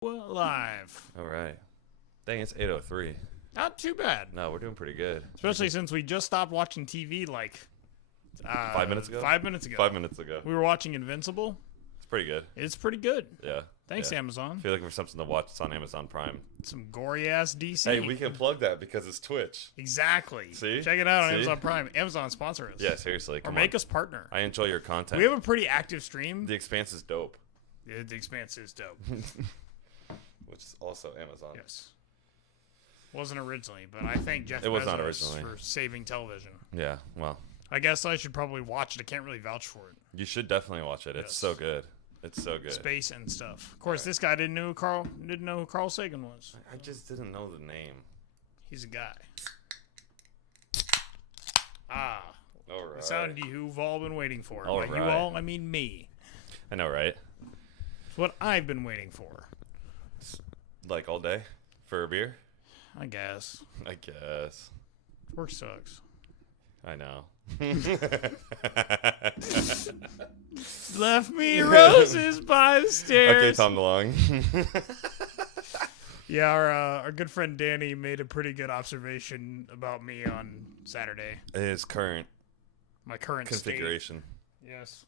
Well, live. All right. Dang, it's 8:03. Not too bad. No, we're doing pretty good. Especially since we just stopped watching TV like 5 minutes ago? 5 minutes ago. 5 minutes ago. We were watching Invincible. It's pretty good. It's pretty good. Yeah. Thanks, yeah. I Amazon. feel like for something to watch, it's on Amazon Prime. Some gory ass DC. Hey, we can plug that because it's Twitch. Exactly. See? Check it out on See? Amazon Prime. Amazon sponsor us. Yeah, seriously. Or Come make on. us partner. I enjoy your content. We have a pretty active stream. The Expanse is dope. Yeah, The Expanse is dope. Which is also Amazon. Yes. Wasn't originally, but I thank Jeff It was not Bezos originally. for saving television. Yeah, well. I guess I should probably watch it. I can't really vouch for it. You should definitely watch it. It's Yes. so good. It's so good. Space and stuff. Of course, this guy didn't know who Carl Sagan was. I just didn't know the name. He's a guy. Ah, All right. the sound you've all been waiting for. All By you right. all, I mean me. I know, right? It's what I've been waiting for. Like all day for a beer? I guess. I guess. Work sucks. I know. Left me roses by the stairs. Okay, Tom DeLonge. Yeah, our good friend Danny made a pretty good observation about me on Saturday. His current My current configuration. State. Yes.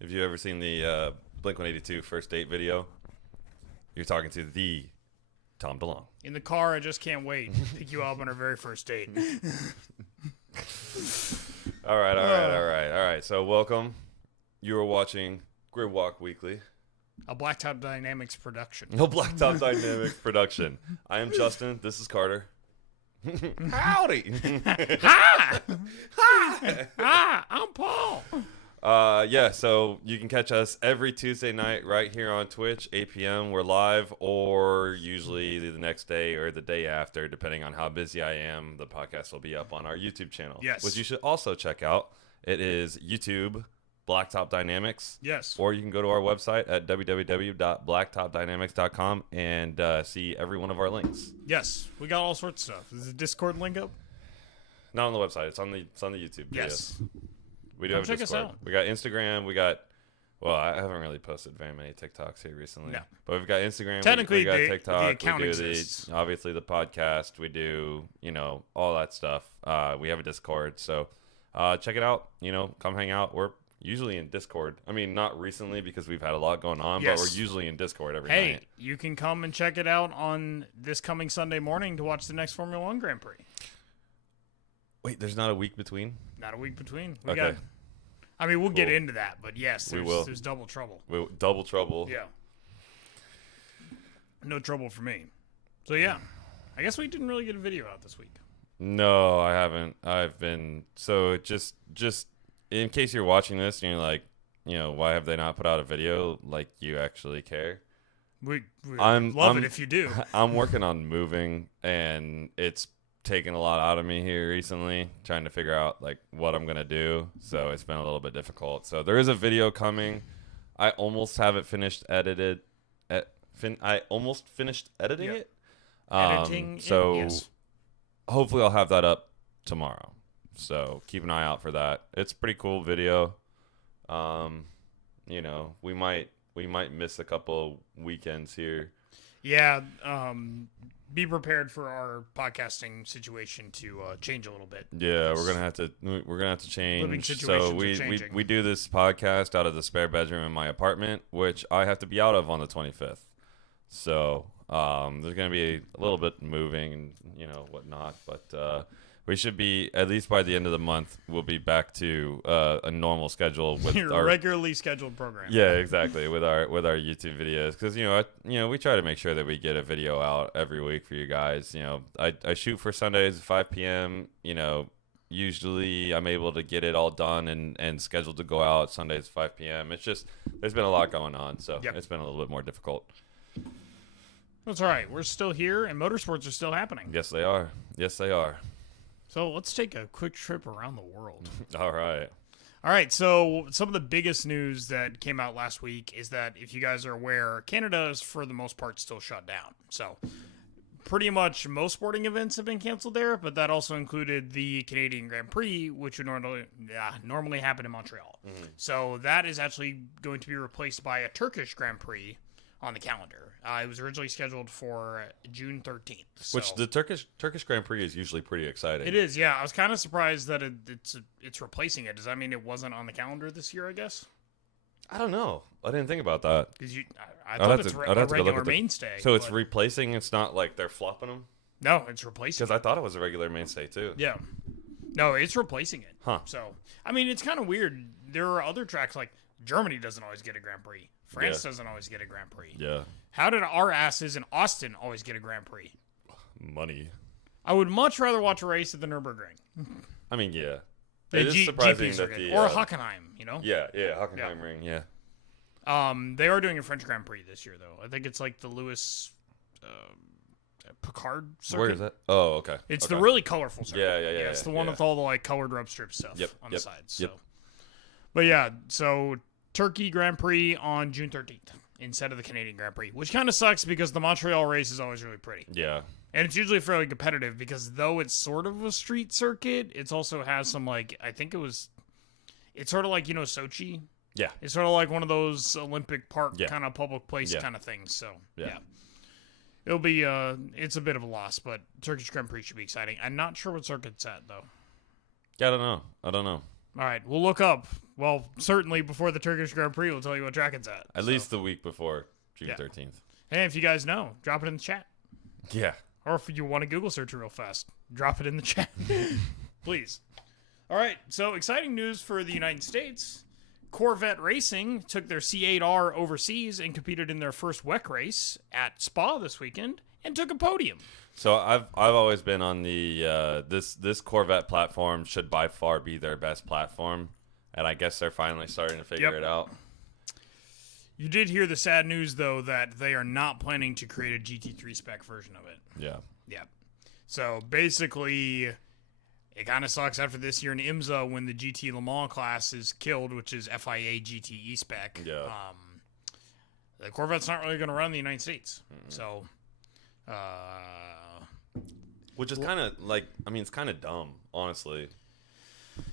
Have you ever seen the Blink-182 first date video? You're talking to the Tom DeLonge. In the car, I just can't wait to pick you up on our very first date. All right. So welcome. You are watching Gridwalk Weekly. A Blacktop Dynamics production. No Blacktop Dynamics production. I am Justin. This is Carter. Howdy. Hi! Hi! I'm Paul. Yeah, so you can catch us every Tuesday night right here on Twitch, 8 p.m. We're live, or usually the next day or the day after, depending on how busy I am. The podcast will be up on our YouTube channel. Yes. Which you should also check out. It is YouTube Blacktop Dynamics. Yes. Or you can go to our website at www.blacktopdynamics.com and see every one of our links. Yes. We got all sorts of stuff. Is the Discord link up? Not on the website. It's on the YouTube. Yes. We do Come have check us Discord. out. We got Instagram. We got. Well, I haven't really posted very many TikToks here recently. No. But we've got Instagram. Technically, we got the TikTok. account we do exists. obviously the podcast. We do all that stuff. We have a Discord, so check it out. Come hang out. We're usually in Discord. I mean, not recently because we've had a lot going on, Yes. but we're usually in Discord every Hey, night. you can come and check it out on this coming Sunday morning to watch the next Formula One Grand Prix. Wait, there's not a week between? Not a week between. Okay. We'll get Cool. into that, but yes, We there's, will. there's double trouble. Double trouble. Yeah. No trouble for me. So yeah, I guess we didn't really get a video out this week. No, I haven't. I've been just in case you're watching this and you're like, why have they not put out a video? Like, you actually care. We I'm love it if you do. I'm working on moving, and it's taken a lot out of me here recently, trying to figure out like what I'm gonna do. So it's been a little bit difficult. So there is a video coming. I almost have it finished edited. I almost finished editing Yeah. it. Editing. So yes. hopefully I'll have that up tomorrow. So keep an eye out for that. It's a pretty cool video. We might miss a couple weekends here. Yeah. Be prepared for our podcasting situation to change a little bit. Yeah, we're gonna have to Living change. situations So are we changing. we do this podcast out of the spare bedroom in my apartment, which I have to be out of on the 25th. So there's gonna be a little bit moving and whatnot, but we should be, at least by the end of the month, we'll be back to a normal schedule with Your our regularly scheduled program. Yeah, exactly, with our YouTube videos, because we try to make sure that we get a video out every week for you guys. I shoot for Sundays at 5 p.m. Usually I'm able to get it all done and scheduled to go out Sundays at 5 p.m. It's just there's been a lot going on, so Yep. It's been a little bit more difficult. That's all right. We're still here, and motorsports are still happening. Yes, they are. Yes, they are. So let's take a quick trip around the world. All right. All right, so some of the biggest news that came out last week is that, if you guys are aware, Canada is for the most part still shut down. So pretty much most sporting events have been canceled there, but that also included the Canadian Grand Prix, which would normally happen in Montreal. So that is actually going to be replaced by a Turkish Grand Prix on the calendar. It was originally scheduled for June 13th. So. Which the Turkish Grand Prix is usually pretty exciting. It is, yeah. I was kind of surprised that it's replacing it. Does that mean it wasn't on the calendar this year, I guess? I don't know. I didn't think about that. Because I thought it's a regular mainstay. So it's replacing. It's not like they're flopping them? No, it's replacing. Because I thought it was a regular mainstay, too. Yeah. No, it's replacing it. Huh. So, I mean, it's kind of weird. There are other tracks, like Germany doesn't always get a Grand Prix. France doesn't always get a Grand Prix. Yeah. How did our asses in Austin always get a Grand Prix? Money. I would much rather watch a race at the Nürburgring. I mean, yeah. The it is surprising GP that or Hockenheim, you know? Yeah, Hockenheim ring, yeah. They are doing a French Grand Prix this year, though. I think it's like the Louis Picard circuit. Where is that? Oh, okay. It's the really colorful circuit. Yeah. It's the one with all the like colored rub strip stuff on the sides. Yep. So. But yeah, so Turkey Grand Prix on June 13th instead of the Canadian Grand Prix, which kind of sucks because the Montreal race is always really pretty. Yeah. And it's usually fairly competitive because though it's sort of a street circuit, it also has some like, it's sort of like, you know, Sochi. Yeah. It's sort of like one of those Olympic Park kind of public place Yeah. kind of things. So, Yeah. It'll be, it's a bit of a loss, but Turkish Grand Prix should be exciting. I'm not sure what circuit's at, though. Yeah, I don't know. All right, we'll look up. Well, certainly before the Turkish Grand Prix, we'll tell you what track it's at. At least the week before June 13th. Hey, if you guys know, drop it in the chat. Yeah. Or if you want to Google search real fast, drop it in the chat. Please. All right, so exciting news for the United States. Corvette Racing took their C8R overseas and competed in their first WEC race at Spa this weekend and took a podium. So I've always been on the this Corvette platform should by far be their best platform, and I guess they're finally starting to figure it out. You did hear the sad news though that they are not planning to create a GT3 spec version of it. Yeah. Yeah. So basically, it kind of sucks after this year in IMSA when the GT Le Mans class is killed, which is FIA GTE spec. Yeah. The Corvette's not really going to run in the United States. So, which is kind of like, I mean, it's kind of dumb, honestly.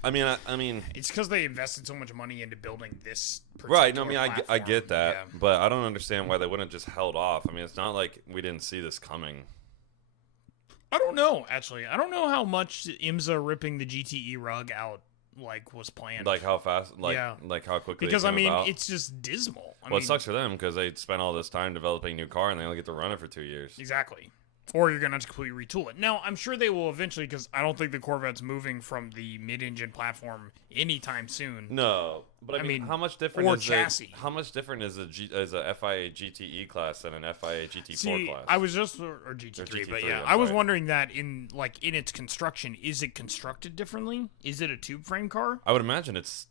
I mean, it's because they invested so much money into building this. Right. No, I mean, I get that, Yeah. but I don't understand why they wouldn't just held off. I mean, it's not like we didn't see this coming. I don't know, actually. I don't know how much IMSA ripping the GTE rug out was planned. Like how fast, like how quickly. Because it I came mean, about. it's just dismal. Well, it sucks for them because they spent all this time developing a new car and they only get to run it for 2 years. Exactly. Or you're going to have to completely retool it. Now, I'm sure they will eventually, because I don't think the Corvette's moving from the mid-engine platform anytime soon. No, but I mean, how much different or is chassis? How much different is a FIA GTE class than an FIA GT4 class? I was just or GT3, but yeah, I was wondering that in its construction, is it constructed differently? Is it a tube frame car? I would imagine it's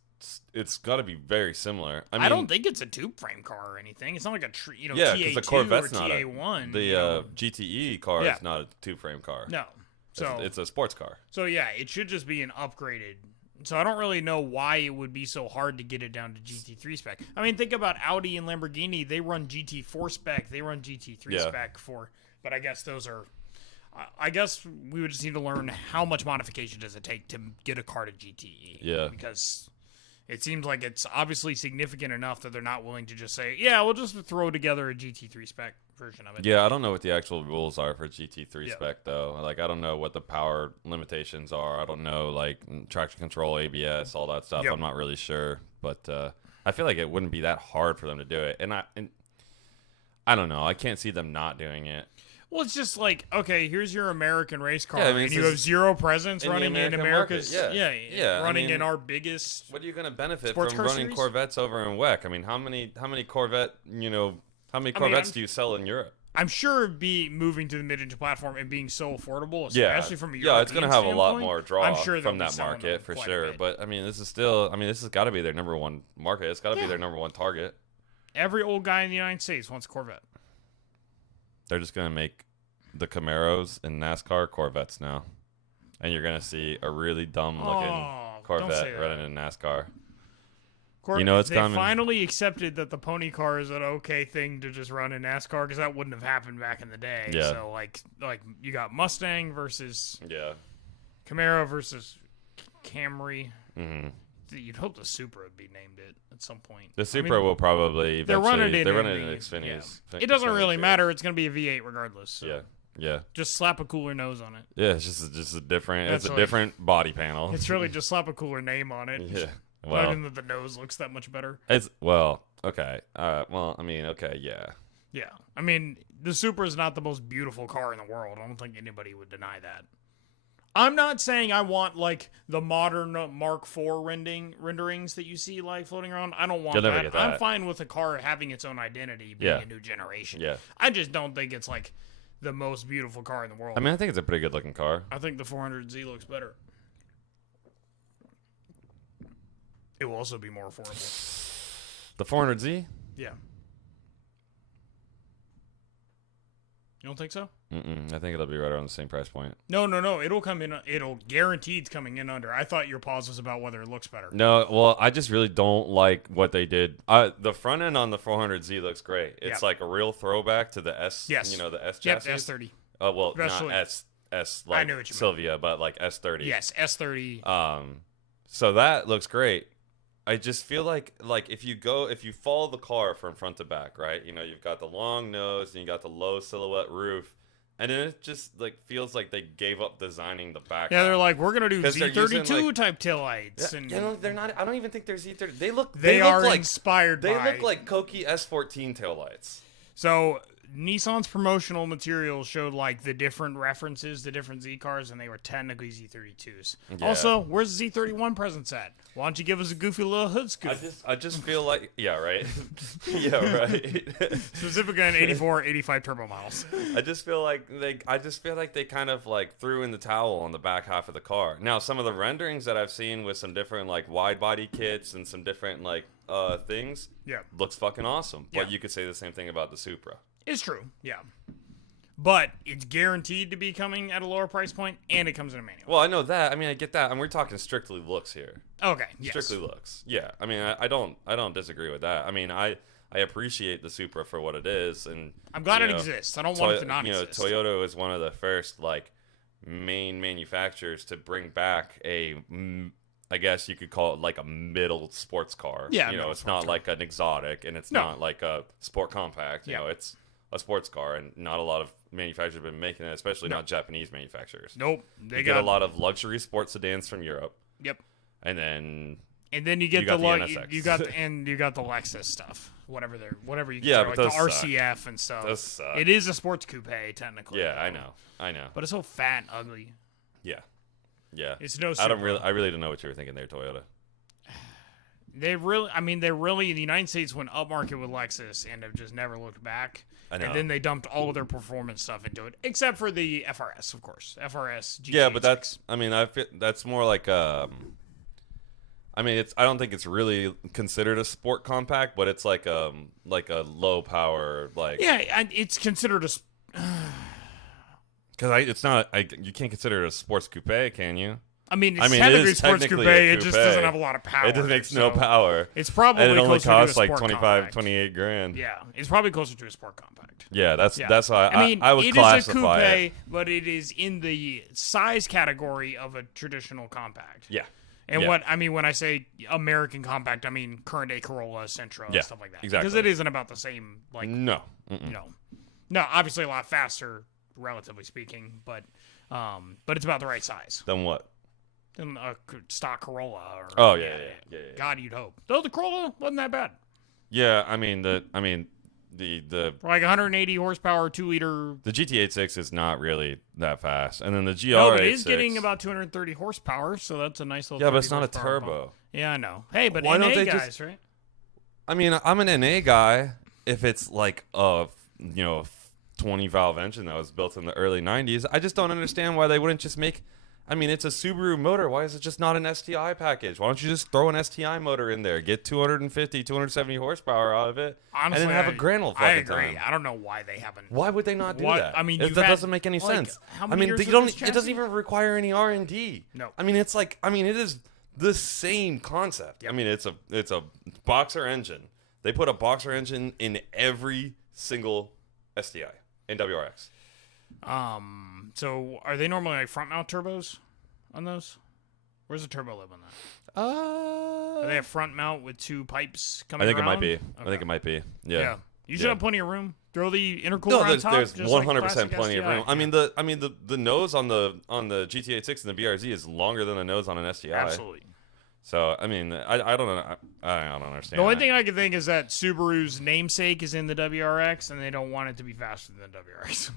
got to be very similar. I mean, I don't think it's a tube frame car or anything. It's not like a yeah, TA2 the Corvette's or not TA1. The GTE car is not a two frame car. No, so it's a sports car. So yeah, it should just be an upgraded. So I don't really know why it would be so hard to get it down to GT3 spec. I mean, think about Audi and Lamborghini. They run GT4 spec. They run GT3 spec for. But I guess those are. I guess we would just need to learn how much modification does it take to get a car to GTE. Yeah. Because it seems like it's obviously significant enough that they're not willing to just say, yeah, we'll just throw together a GT3 spec version of it. Yeah, I don't know what the actual rules are for GT3 spec, though. Like, I don't know what the power limitations are. I don't know, like, traction control, ABS, all that stuff. I'm not really sure. But I feel like it wouldn't be that hard for them to do it. And I don't know. I can't see them not doing it. Well, it's just like, okay, here's your American race car, and you have zero presence running in America's, running in our biggest. What are you going to benefit from running series? Corvettes over in WEC? I mean, how many Corvette, how many Corvettes do you sell in Europe? I'm sure moving to the mid-engine platform and being so affordable, especially from a European it's going to have a lot more draw from that selling market for sure. But I mean, this has got to be their number one market. It's got to be their number one target. Every old guy in the United States wants a Corvette. They're just going to make the Camaros in NASCAR Corvettes now. And you're going to see a really dumb-looking Corvette running in NASCAR. You know it's coming. They finally accepted that the pony car is an okay thing to just run in NASCAR because that wouldn't have happened back in the day. Yeah. So, like you got Mustang versus Camaro Camaro versus Camry. Mm-hmm. you'd hope the Supra would be named it at some point. The Supra will probably they're running it in Xfinity's. Yeah. It doesn't really matter. It's going to be a V8 regardless. So. Yeah. Just slap a cooler nose on it. Yeah, it's just a different. It's a different body panel. It's really just slap a cooler name on it. Yeah. Well, not even that the nose looks that much better. Okay. Okay. Yeah. Yeah. I mean, the Supra is not the most beautiful car in the world. I don't think anybody would deny that. I'm not saying I want like the modern Mark IV renderings that you see like floating around. I don't want You'll never that. get that. I'm fine with a car having its own identity, being a new generation. Yeah. I just don't think it's like the most beautiful car in the world. I mean, I think it's a pretty good looking car. I think the 400Z looks better. It will also be more affordable. The 400Z? Yeah. You don't think so? I think it'll be right around the same price point. No. It'll come in. It'll guaranteed coming in under. I thought your pause was about whether it looks better. No, well, I just really don't like what they did. The front end on the 400Z looks great. It's like a real throwback to the S. Yes. You know, the S Yep, chassis. S30. Well, Especially, not S like I knew what you Sylvia, but like S30. Yes, S30. So that looks great. I just feel like if you follow the car from front to back, right? You know, you've got the long nose and you got the low silhouette roof, and then it just like feels like they gave up designing the back. Yeah, they're like, we're gonna do 'Cause they're using, Z32 like- type taillights, and they're not. I don't even think they're Z30. They look are like inspired. They by... look like Koki S14 taillights. So Nissan's promotional materials showed like the different references to different Z cars, and they were technically Z32s. Yeah. Also, where's the Z31 presence at? Why don't you give us a goofy little hood scoop? I just feel like right. Yeah, right. Specifically on 84, 85 turbo models. I just feel like they kind of like threw in the towel on the back half of the car. Now, some of the renderings that I've seen with some different like wide body kits and some different like things, looks fucking awesome. But you could say the same thing about the Supra. It's true, yeah. But it's guaranteed to be coming at a lower price point, and it comes in a manual. Well, I know that. I mean, I get that. And we're talking strictly looks here. Okay, yes. Strictly looks. Yeah. I mean, I don't disagree with that. I mean, I appreciate the Supra for what it is, and I'm glad it exists. I don't want it to not exist. Toyota was one of the first like main manufacturers to bring back I guess you could call it like a middle sports car. Yeah, you know, it's not like an exotic, and it's not like a sport compact. You know, it's a sports car, and not a lot of manufacturers have been making it, especially not Japanese manufacturers. Nope, they get a lot of luxury sports sedans from Europe. Yep, and then you get the NSX. you got the Lexus stuff, whatever you yeah, like the RCF and stuff. Those suck. It is a sports coupe technically. Yeah, I know. But it's so fat and ugly. Yeah. It's no Supra. I really don't know what you were thinking there, Toyota. They really in the United States went upmarket with Lexus and have just never looked back. I know. And then they dumped all of their performance stuff into it, except for the FRS, of course. FRS, GT86. Yeah, but that's more like I don't think it's really considered a sport compact, but it's like a low power it's considered a. Because it's not. You can't consider it a sports coupe, can you? I mean, it's technically sports coupe. It just doesn't have a lot of power. It just makes no power. It's probably and it only closer costs to a like sport 25, compact. 28 grand. Yeah, it's probably closer to a sport compact. Yeah, that's why I would it classify is a coupe, it. but it is in the size category of a traditional compact. Yeah. And when I say American compact, I mean current day Corolla, Sentra, stuff like that. Exactly. Because it isn't about the same, like... No. No, obviously a lot faster, relatively speaking, but it's about the right size. Then what? Than a stock Corolla. Yeah. God, you'd hope. Though the Corolla wasn't that bad. Yeah, the like 180 horsepower, 2-liter. The GT86 is not really that fast, and then the GR86. No, but it is getting about 230 horsepower, so that's a nice little. Yeah, but it's not a horsepower turbo. bump. Yeah, I know. Hey, but Why NA don't they guys, right? I mean, I'm an NA guy. If it's like a 20 valve engine that was built in the early 90s, I just don't understand why they wouldn't just make. I mean, it's a Subaru motor. Why is it just not an STI package? Why don't you just throw an STI motor in there, get 250, 270 horsepower out of it, Honestly, and then have a grand old fucking I agree. time? I don't know why they haven't. Why would they not do that? I mean, that doesn't make any sense. How many years of this it doesn't even require any R&D. No. I mean, it is the same concept. Yep. I mean, it's a boxer engine. They put a boxer engine in every single STI and WRX. So are they normally like front mount turbos on those? Where's the turbo live on that? Are they a front mount with 2 pipes coming I think around? it might be. Okay. I think it might be. Yeah. You should have plenty of room. Throw the intercooler No, on top. there's just like 100% classic plenty of STI. room. I mean the nose on the GT86 and the BRZ is longer than the nose on an STI. Absolutely. So I mean I don't know. I don't understand. The only that. thing I can think is that Subaru's namesake is in the WRX, and they don't want it to be faster than the WRX.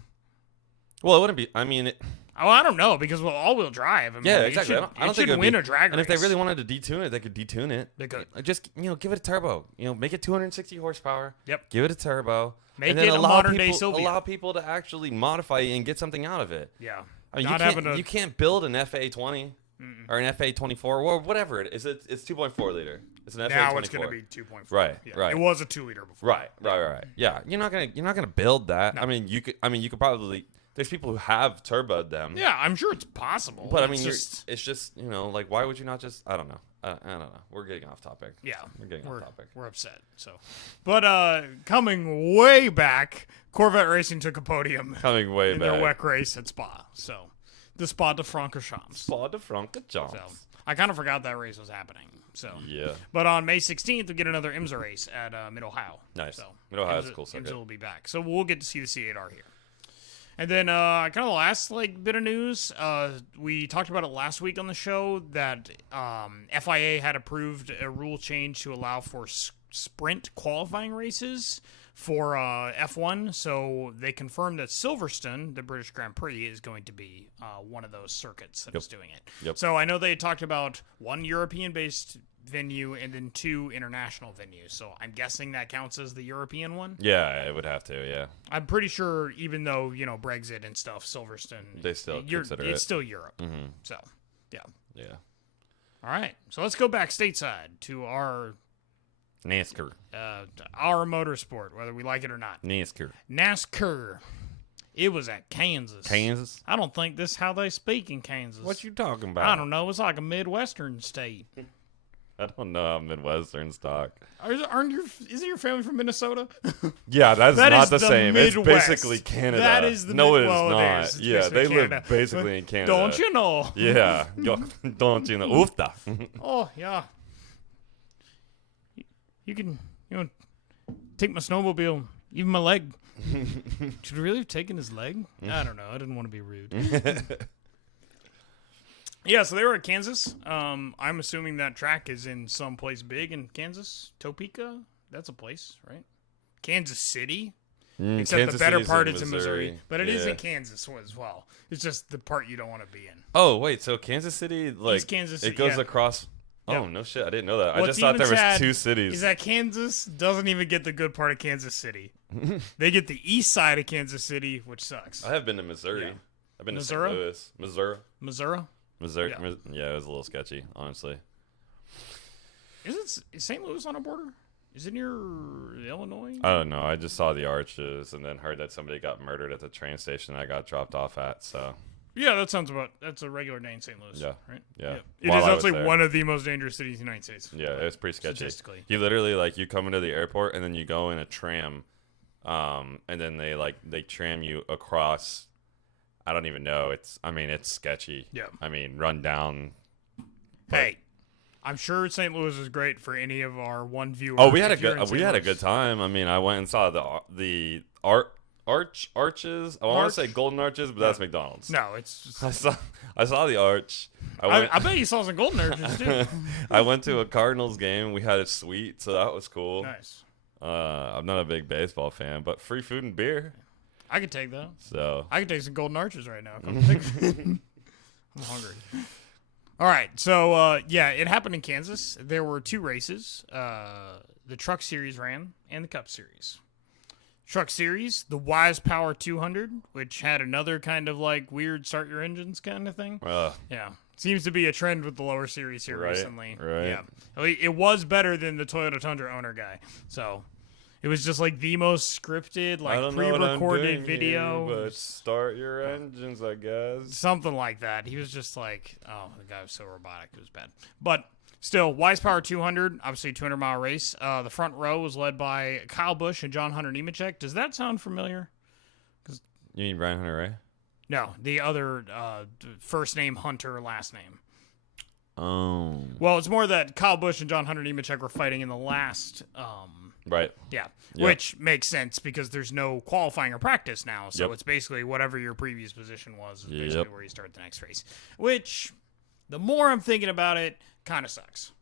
Well, it wouldn't be. I mean, Oh, I don't know, because all-wheel drive. I mean, yeah, exactly. I don't think should it'd win be, a drag and race. if they really wanted to detune it, they could detune it. They could. Just give it a turbo. Make it 260 horsepower. Yep. Give it a turbo. Make and then it a allow modern-day people, Sylvia. Allow people to actually modify it and get something out of it. Yeah. I mean, Not you can't build an FA20 or an FA24 or whatever it is. It's 2.4 liter. It's an FA24. Now it's going to be 2.4. Right, Yeah. right. It was a 2-liter before. Right. Yeah, you're not gonna build that. No. I mean, you could probably. There's people who have turboed them. Yeah, I'm sure it's possible. But I mean, it's just like, why would you not just? I don't know. I don't know. We're getting off topic. Yeah, We're getting off topic. We're upset. So, but coming way back, Corvette Racing took a podium Coming way in back. their WEC race at Spa. So, the Spa de Francorchamps. Spa de Francorchamps. So, I kind of forgot that race was happening. So, Yeah. But on May 16th, we get another IMSA race at Mid Ohio. Nice. So, Mid-Ohio's a cool circuit. IMSA will be back. So we'll get to see the C8R here. And then kind of the last bit of news, we talked about it last week on the show that FIA had approved a rule change to allow for sprint qualifying races for F1. So they confirmed that Silverstone, the British Grand Prix, is going to be one of those circuits that is doing it. Yep. So I know they talked about 1 European-based venue and then 2 international venues. So I'm guessing that counts as the European one. Yeah, it would have to. Yeah. I'm pretty sure, even though Brexit and stuff, Silverstone, They still consider it's it. still Europe. Mm-hmm. So, yeah. Yeah. All right. So let's go back stateside to our NASCAR. motorsport, whether we like it or not. NASCAR. It was at Kansas. Kansas. I don't think this is how they speak in Kansas. What you talking about? I don't know. It's like a Midwestern state. I don't know how Midwestern stock. Isn't your family from Minnesota? Yeah, that's That not is the the same. Midwest. It's basically Canada. That is the no, it is well, it not. is. It's Yeah, they basically live Canada. basically in Canada. Don't you know? Yeah. Don't you know? Oofta. Oh, yeah. You can, take my snowmobile, even my leg. Should we really have taken his leg? I don't know. I didn't want to be rude. Yeah, so they were at Kansas. I'm assuming that track is in some place big in Kansas. Topeka? That's a place, right? Kansas City? Except Kansas the better City's part in is in Missouri. But it is in Kansas as well. It's just the part you don't want to be in. Oh, wait. So Kansas City, East Kansas City, it goes yeah. across. Yep. Oh, no shit. I didn't know that. I What's just thought even there sad was 2 cities. Is that Kansas doesn't even get the good part of Kansas City. They get the east side of Kansas City, which sucks. I have been to Missouri. Yeah. I've been Missouri? to St. Louis. Missouri. Missouri? Yeah, it was a little sketchy, honestly. Is St. Louis on a border? Is it near Illinois? I don't know. I just saw the arches and then heard that somebody got murdered at the train station I got dropped off at. So Yeah, that's a regular day in St. Louis. Yeah. Right? Yeah. It While is I was actually there. one of the most dangerous cities in the United States. Yeah, it's pretty sketchy. Statistically. You literally you come into the airport and then you go in a tram, and then they tram you across. I don't even know. It's sketchy. Yeah. Run down. Hey, I'm sure St. Louis is great for any of our one viewers. Oh, we had a if you're in good St. a Louis. good time. I went and saw the arches. I want to say Golden Arches, but that's McDonald's. No, it's just, I saw the arch. I bet you saw some golden arches too. I went to a Cardinals game. We had a suite, so that was cool. Nice. I'm not a big baseball fan, but free food and beer. I could take that. So I could take some golden arches right now. I'm hungry. All right, so it happened in Kansas. There were 2 races. The Truck Series ran and the Cup Series. Truck Series, the Wise Power 200, which had another kind of weird start your engines kind of thing. Yeah. Seems to be a trend with the lower series here recently. Right. Yeah. It was better than the Toyota Tundra owner guy. So it was just the most scripted, I don't know what I'm pre-recorded doing video. here, but start your engines, I guess. Something like that. He was just the guy was so robotic. It was bad. But still, Wise Power 200, obviously a 200-mile race. The front row was led by Kyle Busch and John Hunter Nemechek. Does that sound familiar? You mean Brian Hunter Ray? No, the other first name Hunter, last name. Oh. Well, it's more that Kyle Busch and John Hunter Nemechek were fighting in the last. Right. Yeah, Yep. which makes sense because there's no qualifying or practice now, so Yep. it's basically whatever your previous position was is Yep. basically where you start the next race. Which, the more I'm thinking about it, kind of sucks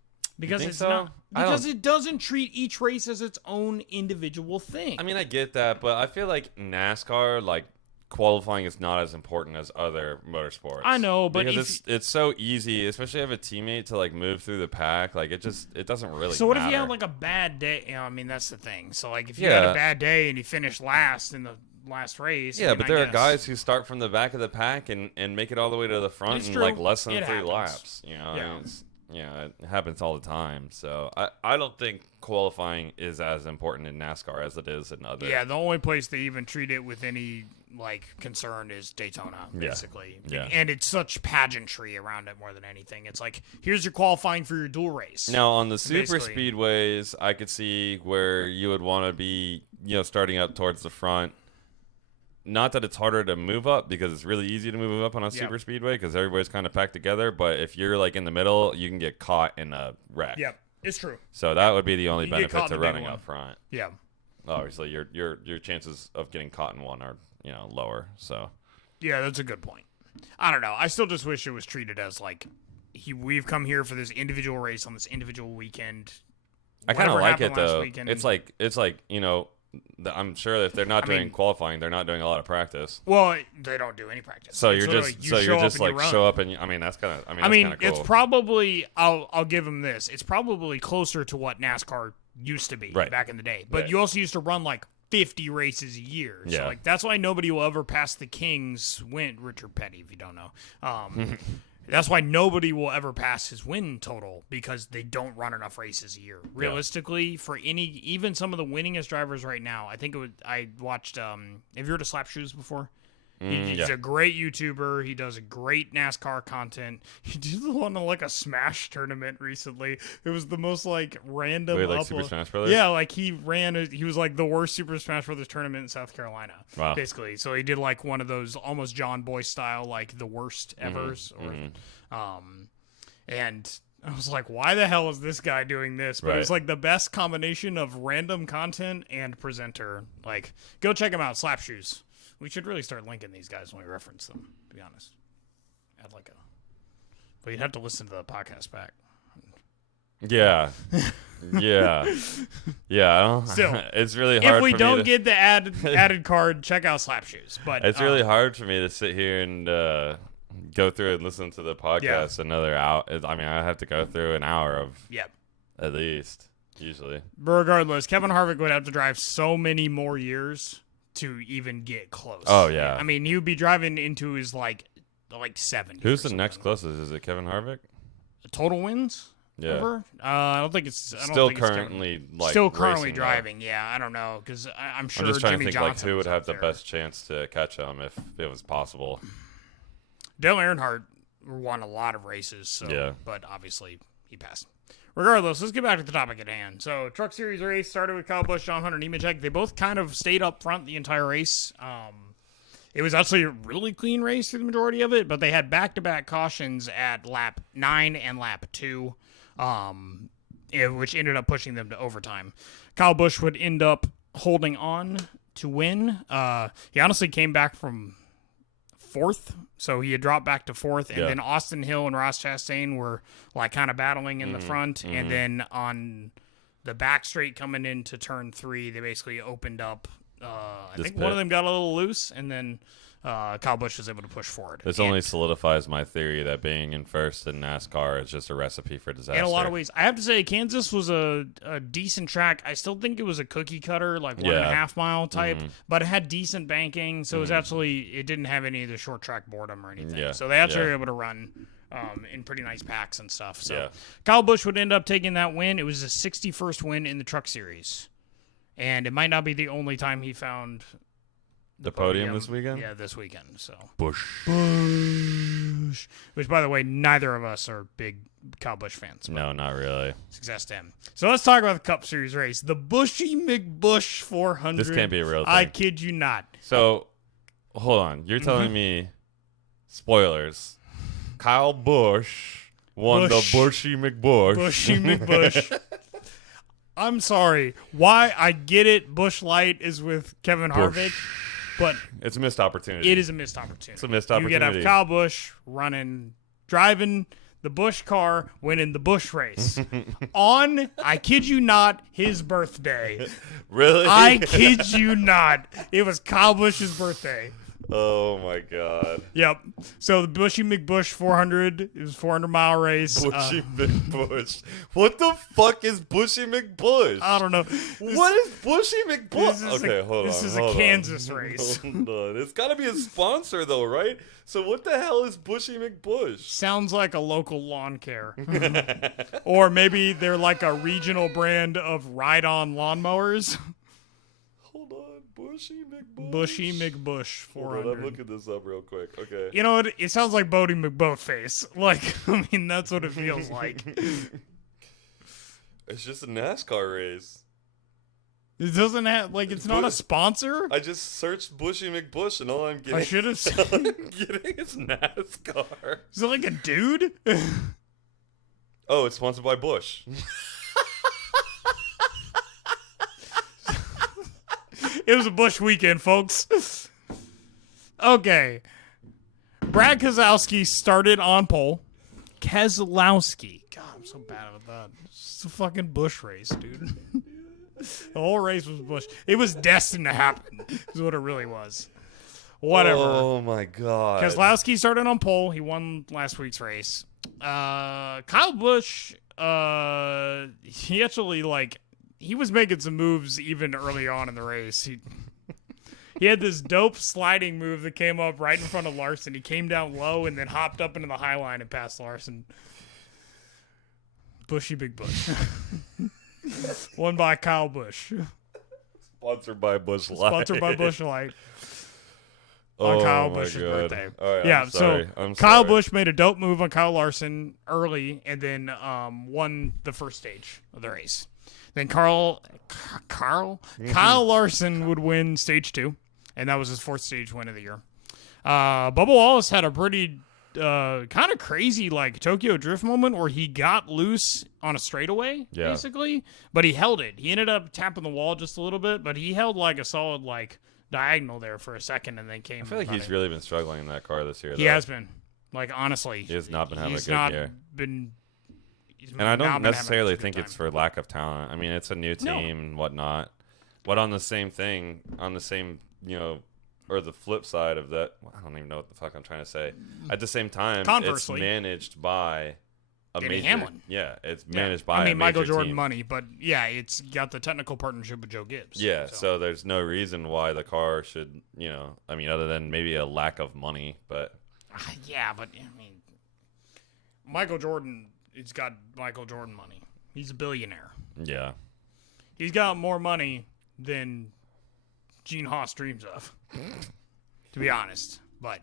because think it's so? not I because don't- it doesn't treat each race as its own individual thing. I mean, I get that, but I feel like NASCAR, like, qualifying is not as important as other motorsports. I know, but because it's so easy, especially if you have a teammate to like move through the pack. Like it doesn't really. So what if matter. you had like a bad day? You know, I mean, that's the thing. So like if you had a bad day and you finish last in the last race. Yeah, I mean, but I there are guess. guys who start from the back of the pack and make it all the way to the front It's in true. like less than It 3 happens. laps. You know, Yeah. it happens all the time. So I don't think qualifying is as important in NASCAR as it is in other. Yeah, the only place they even treat it with any like concern is Daytona, basically. Yeah. And it's such pageantry around it more than anything. It's like, here's your qualifying for your dual race. Now on the super Basically. speedways, I could see where you would want to be, starting up towards the front. Not that it's harder to move up because it's really easy to move up on a super speedway because everybody's kind of packed together. But if you're like in the middle, you can get caught in a wreck. Yep, it's true. So that would be the only You get caught benefit in to the big running one. up front. Yeah. Obviously, your chances of getting caught in one are lower. So Yeah, that's a good point. I don't know. I still just wish it was treated as like we've come here for this individual race on this individual weekend. I kind of Whatever like it happened last though. weekend- It's like I'm sure if they're not doing mean- qualifying, they're not doing a lot of practice. Well, they don't do any practice. So It's you're literally, just you so show you're up just and you like run. show up and I mean that's kind of I mean, that's kinda it's cool. probably I'll give them this. It's probably closer to what NASCAR used to be Right. back in the day. But Right. you also used to run like 50 races a year. So Yeah. like that's why nobody will ever pass the King's win. Richard Petty, if you don't know. That's why nobody will ever pass his win total because they don't run enough races a year. Realistically, for even some of the winningest drivers right now, I think I watched. Have you heard of Slap Shoes before? He's a great YouTuber. He does great NASCAR content. He did the one on like a Smash tournament recently. It was the most like random. Wait, like Super upload. Smash Brothers? Yeah, like he was like the worst Super Smash Brothers tournament in South Carolina. Wow. Basically, so he did like one of those almost John Boy style, like the worst ever's, and I was like, why the hell is this guy doing this? But it was Right. like the best combination of random content and presenter. Like, go check him out, Slap Shoes. We should really start linking these guys when we reference them, to be honest. Add like but you'd have to listen to the podcast back. Yeah. Yeah. Yeah. I don't, Still, it's really hard If we for don't me to, get the added card, check out Slap Shoes. But it's really hard for me to sit here and go through and listen to the podcast another hour. I mean, I have to go through an hour of Yep. at least usually. Regardless, Kevin Harvick would have to drive so many more years to even get close. Oh, yeah. I mean, he'd be driving into his like 70. Who's the next closest? Is it Kevin Harvick? Total wins? Yeah. Ever? I don't think it's Still currently racing, though. driving. Yeah, I don't know because I'm sure I'm just trying Jimmy to think Johnson like who was would up have the there. best chance to catch him if it was possible. Dale Earnhardt won a lot of races, so Yeah. but obviously he passed. Regardless, let's get back to the topic at hand. So, Truck Series race started with Kyle Busch, John Hunter Nemechek. They both kind of stayed up front the entire race. It was actually a really clean race through the majority of it, but they had back-to-back cautions at lap 9 and lap 2, which ended up pushing them to overtime. Kyle Busch would end up holding on to win. He honestly came back from fourth, so he had dropped back to fourth, and then Austin Hill and Ross Chastain were like kind of battling in the front, and then on the back straight coming into turn 3, they basically opened up. I think one of them got a little loose, and then Kyle Busch was able to push forward. This only solidifies my theory that being in first in NASCAR is just a recipe for disaster. In a lot of ways, I have to say Kansas was a decent track. I still think it was a cookie cutter, like 1.5 mile type, but it had decent banking, so it didn't have any of the short track boredom or anything. Yeah. So they actually were able to run in pretty nice packs and stuff. So Yeah. Kyle Busch would end up taking that win. It was his 61st win in the Truck Series, and it might not be the only time he found The podium this weekend? Yeah, this weekend. So Busch. which, by the way, neither of us are big Kyle Busch fans. No, not really. Success to him. So let's talk about the Cup Series race. The Bushy McBusch 400. This can't be a real thing. I kid you not. So, hold on. You're telling me, spoilers, Kyle Busch Won the Bushy McBusch. Bushy McBusch. I'm sorry. Why? I get it. Busch Light is with Kevin Harvick, but it's a missed opportunity. It is a missed opportunity. It's a missed opportunity. You could have Kyle Busch driving the Busch car, winning the Busch race on, I kid you not, his birthday. Really? I kid you not. It was Kyle Busch's birthday. Oh my God. Yep. So the Bushy McBusch 400, it was a 400-mile race. Bushy McBusch. What the fuck is Bushy McBusch? I don't know. What is Bushy McBusch? Okay, hold on. This is a Kansas race. Hold on. It's got to be a sponsor though, right? So what the hell is Bushy McBusch? Sounds like a local lawn care. Or maybe they're like a regional brand of ride-on lawnmowers. Hold on. Bushy McBusch. Bushy McBusch 400. Hold on, I'm looking this up real quick. Okay. You know, it sounds like Bodie McBoatface. Like, I mean, that's what it feels like. It's just a NASCAR race. It doesn't have, like, it's not a sponsor? I just searched Bushy McBusch and all I'm getting, I should have all I'm getting is NASCAR. Is it like a dude? Oh, it's sponsored by Busch. It was a Busch weekend, folks. Okay. Brad Keselowski started on pole. Keselowski. God, I'm so bad at that. It's a fucking Busch race, dude. The whole race was Busch. It was destined to happen, is what it really was. Whatever. Oh, my God. Keselowski started on pole. He won last week's race. Kyle Busch, he actually, like, he was making some moves even early on in the race. He had this dope sliding move that came up right in front of Larson. He came down low and then hopped up into the high line and passed Larson. Bushy Big Busch. Won by Kyle Busch. Sponsored by Busch Light. Sponsored by Busch Light. On Kyle Busch's birthday. All right, yeah, I'm sorry. I'm Kyle sorry. Busch made a dope move on Kyle Larson early and then won the first stage of the race. Then Kyle Larson would win stage 2, and that was his 4th stage win of the year. Bubba Wallace had a pretty kind of crazy like Tokyo Drift moment where he got loose on a straightaway, basically, but he held it. He ended up tapping the wall just a little bit, but he held like a solid like diagonal there for a second and then came. I feel like he's really been struggling in that car this year. He has been. Like, honestly. He has not been having a good year. And I don't necessarily think it's for lack of talent. I mean, it's a new team and whatnot. But on the same thing, on the same, or the flip side of that, I don't even know what the fuck I'm trying to say. At the same time, it's managed by a major. Hamlin. Yeah, it's managed by a major Michael Jordan team. money, but yeah, it's got the technical partnership with Joe Gibbs. Yeah, so there's no reason why the car should, other than maybe a lack of money, but. Yeah, but, I mean, Michael Jordan. It's got Michael Jordan money. He's a billionaire. Yeah. He's got more money than Gene Haas dreams of, to be honest. But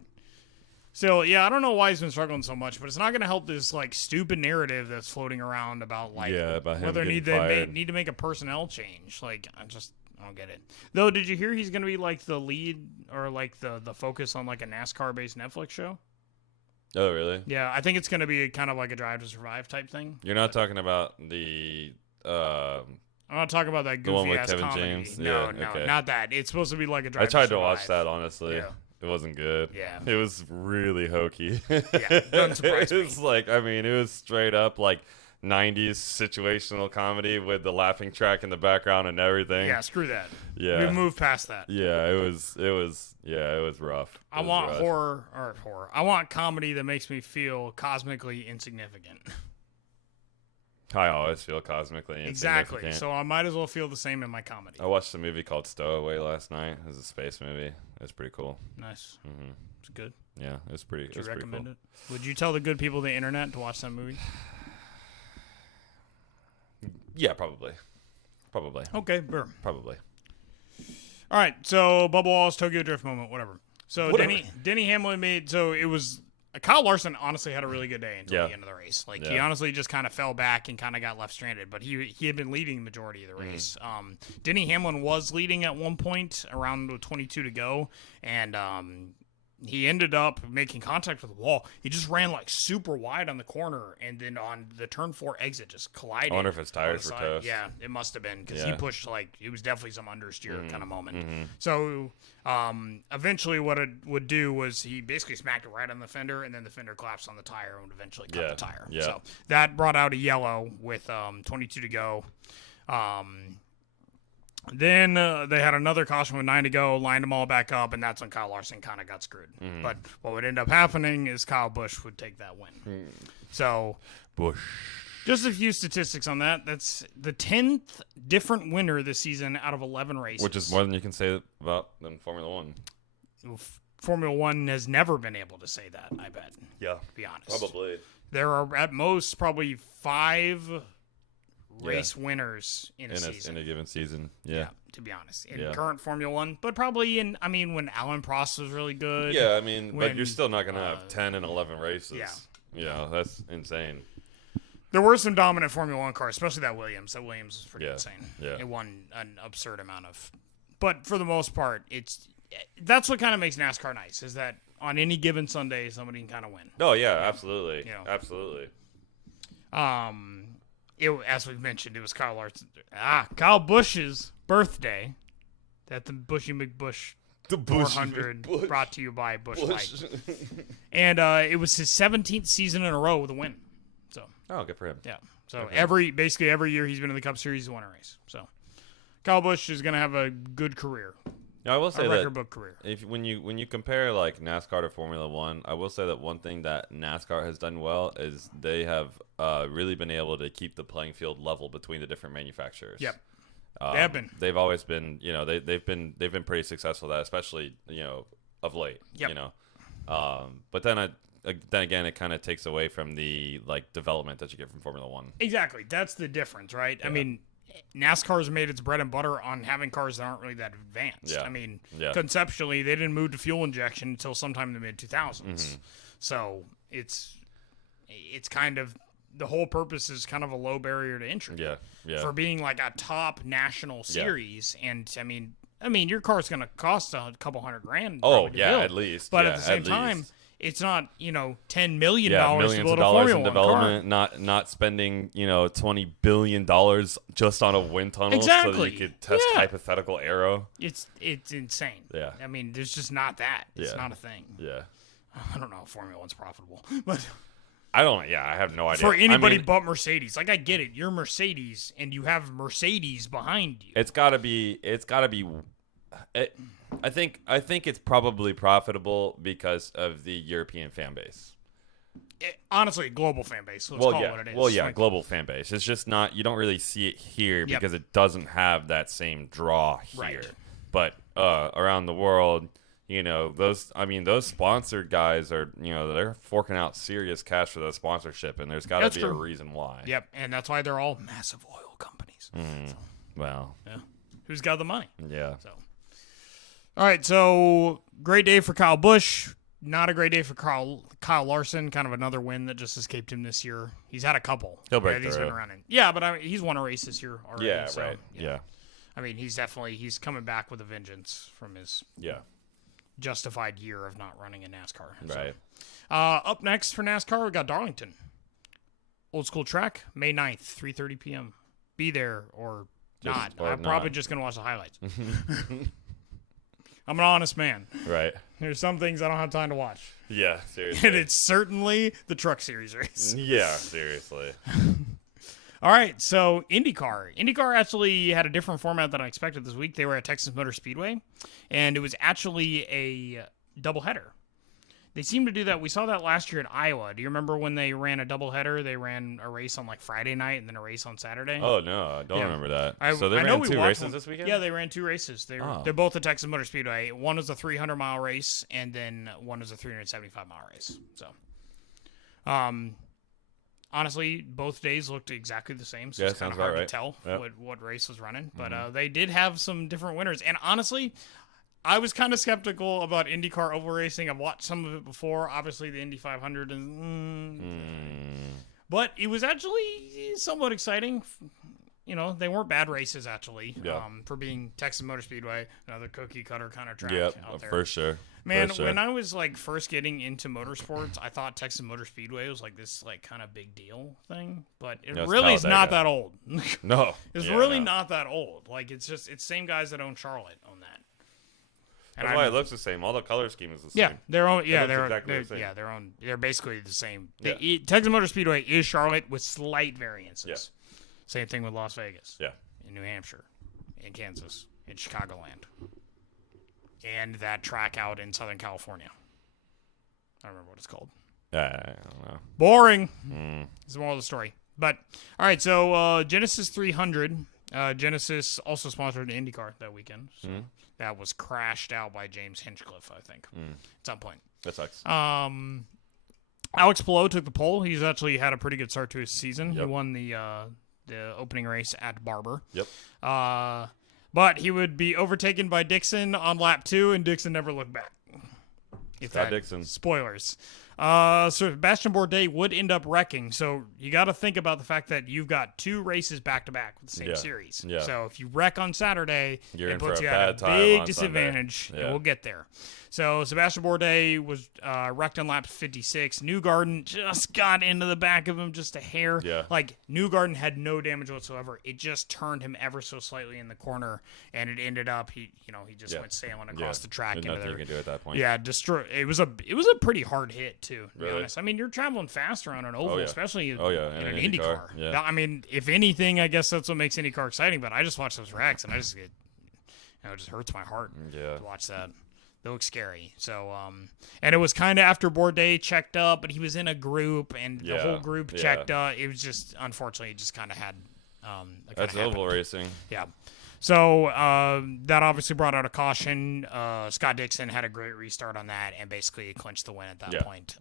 still, yeah, I don't know why he's been struggling so much, but it's not going to help this like stupid narrative that's floating around about like about him whether need to make a personnel change. Like, I don't get it. Though, did you hear he's going to be like the lead or like the focus on like a NASCAR-based Netflix show? Oh, really? Yeah, I think it's going to be kind of like a Drive to Survive type thing. You're not talking about the... I'm not talking about that goofy-ass Kevin comedy. James? No, okay. Not that. It's supposed to be like a Drive I tried to to watch Survive. that, honestly. Yeah. It wasn't good. Yeah. It was really hokey. Yeah, doesn't surprise It was like, it was straight up like 90s situational comedy with the laughing track in the background and everything. Yeah, screw that. Yeah. We moved past that. Yeah, it was rough. I want horror. I want comedy that makes me feel cosmically insignificant. I always feel cosmically insignificant. Exactly. So I might as well feel the same in my comedy. I watched a movie called Stowaway last night. It was a space movie. It was pretty cool. Nice. Mm-hmm. It's good. Yeah, it was pretty. Would you recommend cool. it? Would you tell the good people of the internet to watch that movie? Yeah, probably. Okay, sure. Probably. All right, so Bubba Wallace, Tokyo Drift moment, whatever. So Denny Hamlin made, so it was, Kyle Larson honestly had a really good day until the end of the race. Like, he honestly just kind of fell back and kind of got left stranded, but he had been leading the majority of the race. Denny Hamlin was leading at one point around 22 to go, and he ended up making contact with the wall. He just ran like super wide on the corner, and then on the turn 4 exit just collided. I wonder if his tires were toast. Yeah, it must have been because he pushed like it was definitely some understeer kind of moment. Mm-hmm. So eventually, what it would do was he basically smacked it right on the fender, and then the fender collapsed on the tire and would eventually cut the tire. Yeah. So that brought out a yellow with 22 to go. Then they had another caution with 9 to go, lined them all back up, and that's when Kyle Larson kind of got screwed. But what would end up happening is Kyle Busch would take that win. So Busch. just a few statistics on that. That's the 10th different winner this season out of 11 races. Which is more than you can say about than Formula One. Formula One has never been able to say that, I bet. Yeah. To be honest. Probably. There are at most probably 5 race winners in a season. In a given season. Yeah. To be honest. In current Formula One. But probably when Alan Prost was really good. Yeah, I mean, but you're still not going to have 10 and 11 races. Yeah. Yeah, that's insane. There were some dominant Formula One cars, especially that Williams. That Williams was pretty insane. Yeah. It won an absurd amount of. But for the most part, that's what kind of makes NASCAR nice, is that on any given Sunday, somebody can kind of win. Oh, yeah, absolutely. You know. Absolutely. As we've mentioned, it was Kyle Busch's birthday at the Bushy McBusch 400, brought to you by Busch Light. And it was his 17th season in a row with a win. So good for him. Yeah. So basically every year he's been in the Cup Series, he's won a race. So Kyle Busch is going to have a good career. Now, I will say a that record book career. when you compare like NASCAR to Formula One, I will say that one thing that NASCAR has done well is they have really been able to keep the playing field level between the different manufacturers. Yep. They have been. They've always been, they've been pretty successful at that, especially of late. Yep. But then again, it kind of takes away from the like development that you get from Formula One. Exactly, that's the difference, right? Yeah. I mean, NASCAR's made its bread and butter on having cars that aren't really that advanced. Yeah. I mean, conceptually, they didn't move to fuel injection until sometime in the mid 2000s. So it's kind of. The whole purpose is kind of a low barrier to entry. Yeah. For being like a top national series, and I mean, your car's going to cost a couple $100,000. Oh yeah, build. at least. But yeah, at the same time, it's not $10 million millions to build of dollars a in Formula development. One car. Not spending $20 billion just on a wind tunnel so that you could test hypothetical aero. It's insane. Yeah. I mean, there's just not that. It's Yeah. not a thing. Yeah. I don't know if Formula One's profitable, but. I don't. Yeah, I have no idea. For anybody but Mercedes, like I get it, you're Mercedes and you have Mercedes behind you. It's got to be. I think it's probably profitable because of the European fan base. Honestly, global fan base. Let's call it what it is. Well, yeah, global fan base. It's just not. You don't really see it here because it doesn't have that same draw here. Right. But around the world. Those sponsored guys are, they're forking out serious cash for the sponsorship, and there's got to be a reason why. Yep, and that's why they're all massive oil companies. So, well. Yeah. Who's got the money? Yeah. So. All right, so great day for Kyle Busch. Not a great day for Kyle Larson. Kind of another win that just escaped him this year. He's had a couple. He'll break he's through. been running. Yeah, but he's won a race this year already. Yeah, so, right. Yeah. I mean, he's coming back with a vengeance from his justified year of not running in NASCAR. Right. So, up next for NASCAR, we got Darlington. Old school track, May 9th, 3:30 p.m. Be there or not. I'm probably just going to watch the highlights. I'm an honest man. Right. There's some things I don't have time to watch. Yeah, seriously. And it's certainly the Truck Series race. Yeah, seriously. All right, so IndyCar. IndyCar actually had a different format than I expected this week. They were at Texas Motor Speedway, and it was actually a doubleheader. They seem to do that. We saw that last year at Iowa. Do you remember when they ran a doubleheader? They ran a race on like Friday night and then a race on Saturday. Oh, no, I don't remember that. So they I ran two races this weekend? Yeah, they ran 2 races. They're both at Texas Motor Speedway. One was a 300-mile race, and then one was a 375-mile race. So, honestly, both days looked exactly the same, so it's kind of hard to tell what race was running. But they did have some different winners. And honestly, I was kind of skeptical about IndyCar oval racing. I've watched some of it before. Obviously, the Indy 500. But it was actually somewhat exciting. They weren't bad races, actually, for being Texas Motor Speedway, another cookie-cutter kind of track out there. For sure. Man, sure. when I was like first getting into motorsports, I thought Texas Motor Speedway was like this like kind of big deal thing, but it No, it's really is not Talladega. that old. No, It's yeah, really no. not that old. Like it's same guys that own Charlotte own that. And That's why it looks the same. All the color scheme is the yeah, same. they're own. Yeah, looks they're exactly the same. yeah, they're own. They're basically the same. Yeah. Texas Motor Speedway is Charlotte with slight variances. Yeah. Same thing with Las Vegas. Yeah. In New Hampshire, in Kansas, in Chicagoland, and that track out in Southern California. I don't remember what it's called. I don't know. Boring. Mm. Is the moral of the story. But all right, so Genesis 300. Genesis also sponsored an IndyCar that weekend. So that was crashed out by James Hinchcliffe, I think, at some point. That sucks. Alex Palou took the pole. He's actually had a pretty good start to his season. Yep. He won the opening race at Barber. Yep. But he would be overtaken by Dixon on lap 2, and Dixon never looked back. Scott Dixon. Spoilers. So Sebastian Bourdais would end up wrecking. So you got to think about the fact that you've got 2 races back to back with the same series. Yeah. So if you wreck on Saturday, You're it in puts for a you at a bad time big on disadvantage. Sunday. And Yeah. we'll get there. So Sebastian Bourdais was wrecked on lap 56. Newgarden just got into the back of him just a hair. Yeah. Like Newgarden had no damage whatsoever. It just turned him ever so slightly in the corner, and it ended up he just went sailing across the track There's into nothing there. you can do at that point. Yeah, destroy. It was a pretty hard hit too. To be Really? honest, I mean, you're traveling fast around an oval, Oh, yeah. especially Oh, yeah, in in an an Indy IndyCar, car. yeah. I mean, if anything, I guess that's what makes IndyCar exciting. But I just watch those wrecks, and I just get, it just hurts my heart Yeah. to watch that. They look scary. So, and it was kind of after Bourdais checked up, but he was in a group, and the Yeah, whole group yeah. checked up. It was just, unfortunately, it just kind of had. That's oval racing. Yeah. So that obviously brought out a caution. Scott Dixon had a great restart on that and basically clinched the win at that point.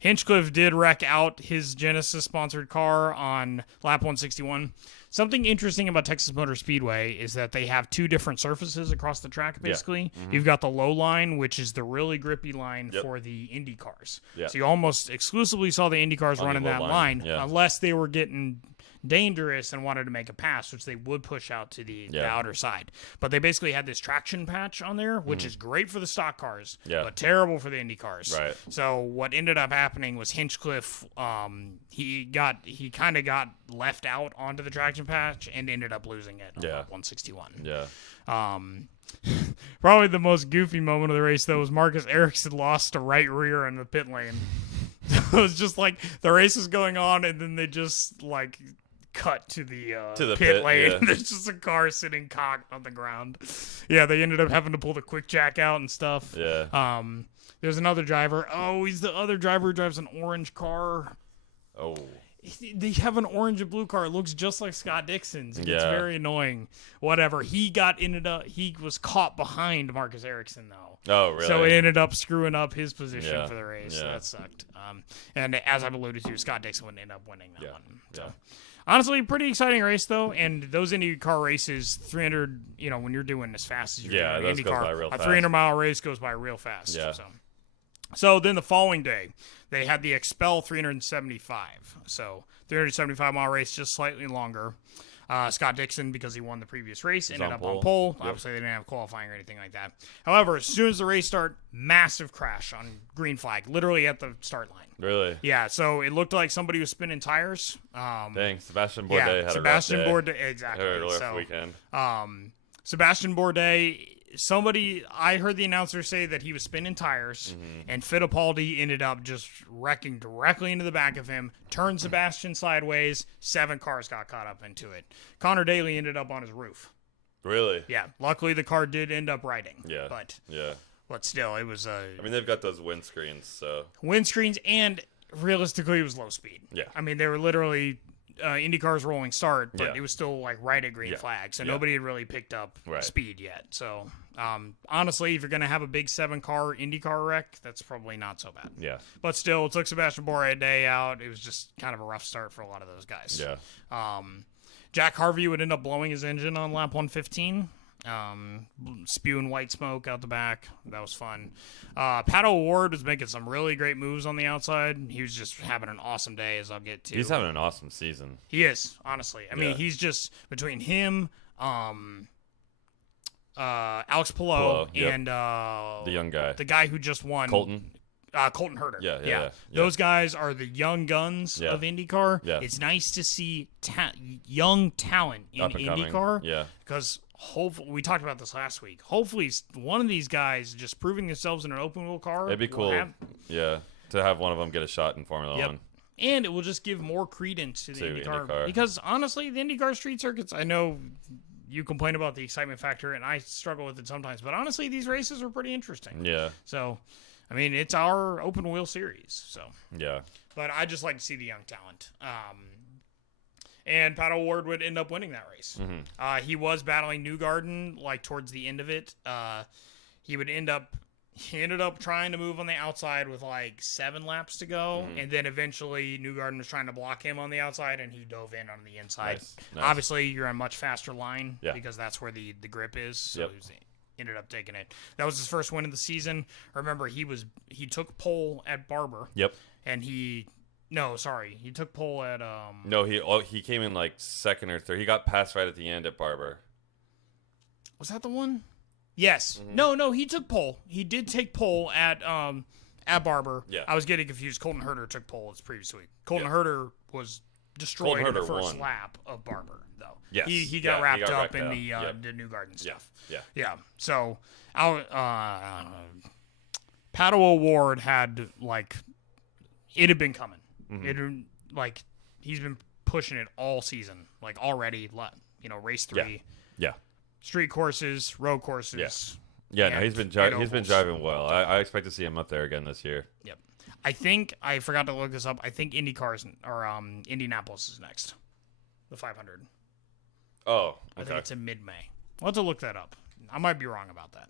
Hinchcliffe did wreck out his Genesis-sponsored car on lap 161. Something interesting about Texas Motor Speedway is that they have 2 different surfaces across the track, basically. You've got the low line, which is the really grippy line for the Indy cars. Yeah. So you almost exclusively saw the Indy cars On the running low that line, line, yeah. unless they were getting dangerous and wanted to make a pass, which they would push out to the outer side. But they basically had this traction patch on there, which is great for the stock cars, but terrible for the Indy cars. Right. So what ended up happening was Hinchcliffe, he kind of got left out onto the traction patch and ended up losing it on lap 161. Yeah. Probably the most goofy moment of the race, though, was Marcus Ericsson lost to right rear in the pit lane. It was just like the race is going on, and then they just like cut to the pit lane. yeah. There's just a car sitting cocked on the ground. Yeah, they ended up having to pull the quick jack out and stuff. Yeah. There's another driver. Oh, he's the other driver who drives an orange car. Oh. They have an orange and blue car. It looks just like Scott Dixon's. It's very annoying. Whatever. He was caught behind Marcus Ericsson, though. Oh, really? So it ended up screwing up his position Yeah. for the race. Yeah. That sucked. And as I've alluded to, Scott Dixon would end up winning that one. So. Yeah. Honestly, pretty exciting race, though. And those IndyCar races, 300, when you're doing as fast as you're doing those goes by IndyCar, real a fast. 300-mile race goes by real fast. Yeah. So then the following day, they had the Expel 375. So 375-mile race, just slightly longer. Scott Dixon, because he won the previous race, ended on up on pole. pole. Yep. Obviously, they didn't have qualifying or anything like that. However, as soon as the race started, massive crash on green flag, literally at the start line. Really? Yeah, so it looked like somebody was spinning tires. Dang, Sebastian Bourdais had Sebastian a rough day. Bourdais, exactly. Had a rough So, weekend. Sebastian Bourdais, I heard the announcer say that he was spinning tires, and Fittipaldi ended up just wrecking directly into the back of him, turned Sebastian sideways, 7 cars got caught up into it. Connor Daly ended up on his roof. Really? Yeah, luckily the car did end up riding. Yeah. But still, it was I mean, they've got those windscreens, so. windscreens, and realistically, it was low speed. Yeah. I mean, they were literally IndyCar's rolling start, but Yeah. it was still like right at green flag, so nobody had really picked up speed yet. So honestly, if you're going to have a big 7-car IndyCar wreck, that's probably not so bad. Yeah. But still, it took Sebastian Bourdais a day out. It was just kind of a rough start for a lot of those guys. Yeah. Jack Harvey would end up blowing his engine on lap 115. Spewing white smoke out the back. That was fun. Pat O'Ward was making some really great moves on the outside. He was just having an awesome day, as I'll get to. He's having an awesome season. He is, honestly. I mean, he's just between him, Alex Palou, Palou, yep. and The young guy. the guy who just won, Colton. Colton Herter. Yeah. Those guys are the young guns of IndyCar. Yeah. It's nice to see young talent in Up and coming. IndyCar. Yeah. Because hopefully, we talked about this last week. Hopefully, one of these guys just proving themselves in an open wheel car. It'd be cool. To have one of them get a shot in Formula One. And it will just give more credence to the IndyCar. Because honestly, the IndyCar street circuits, I know you complain about the excitement factor, and I struggle with it sometimes. But honestly, these races are pretty interesting. Yeah. So, I mean, it's our open wheel series. So yeah. But I just like to see the young talent. And Pat O'Ward would end up winning that race. Mm-hmm. He was battling Newgarden like towards the end of it. He ended up trying to move on the outside with like 7 laps to go, and then eventually Newgarden was trying to block him on the outside, and he dove in on the inside. Nice. Obviously, you're a much faster line because that's where the grip is. So he ended up taking it. That was his first win of the season. Remember, he took pole at Barber. Yep. And he took pole at No, he came in like second or third. He got passed right at the end at Barber. Was that the one? Yes. Mm-hmm. No, he took pole. He did take pole at Barber. Yeah. I was getting confused. Colton Herter took pole this previous week. Colton Herter was destroyed in the first lap of Barber, though. Yes. He got wrapped up in the Newgarden stuff. Yeah. So, Pato O'Ward had it had been coming. It he's been pushing it all season, already. Race 3. Yeah. Street courses, road courses. Yeah. No, he's been driving well. I expect to see him up there again this year. Yep. I think I forgot to look this up. I think Indianapolis is next. The 500. Oh, okay. I think it's in mid-May. I'll have to look that up. I might be wrong about that,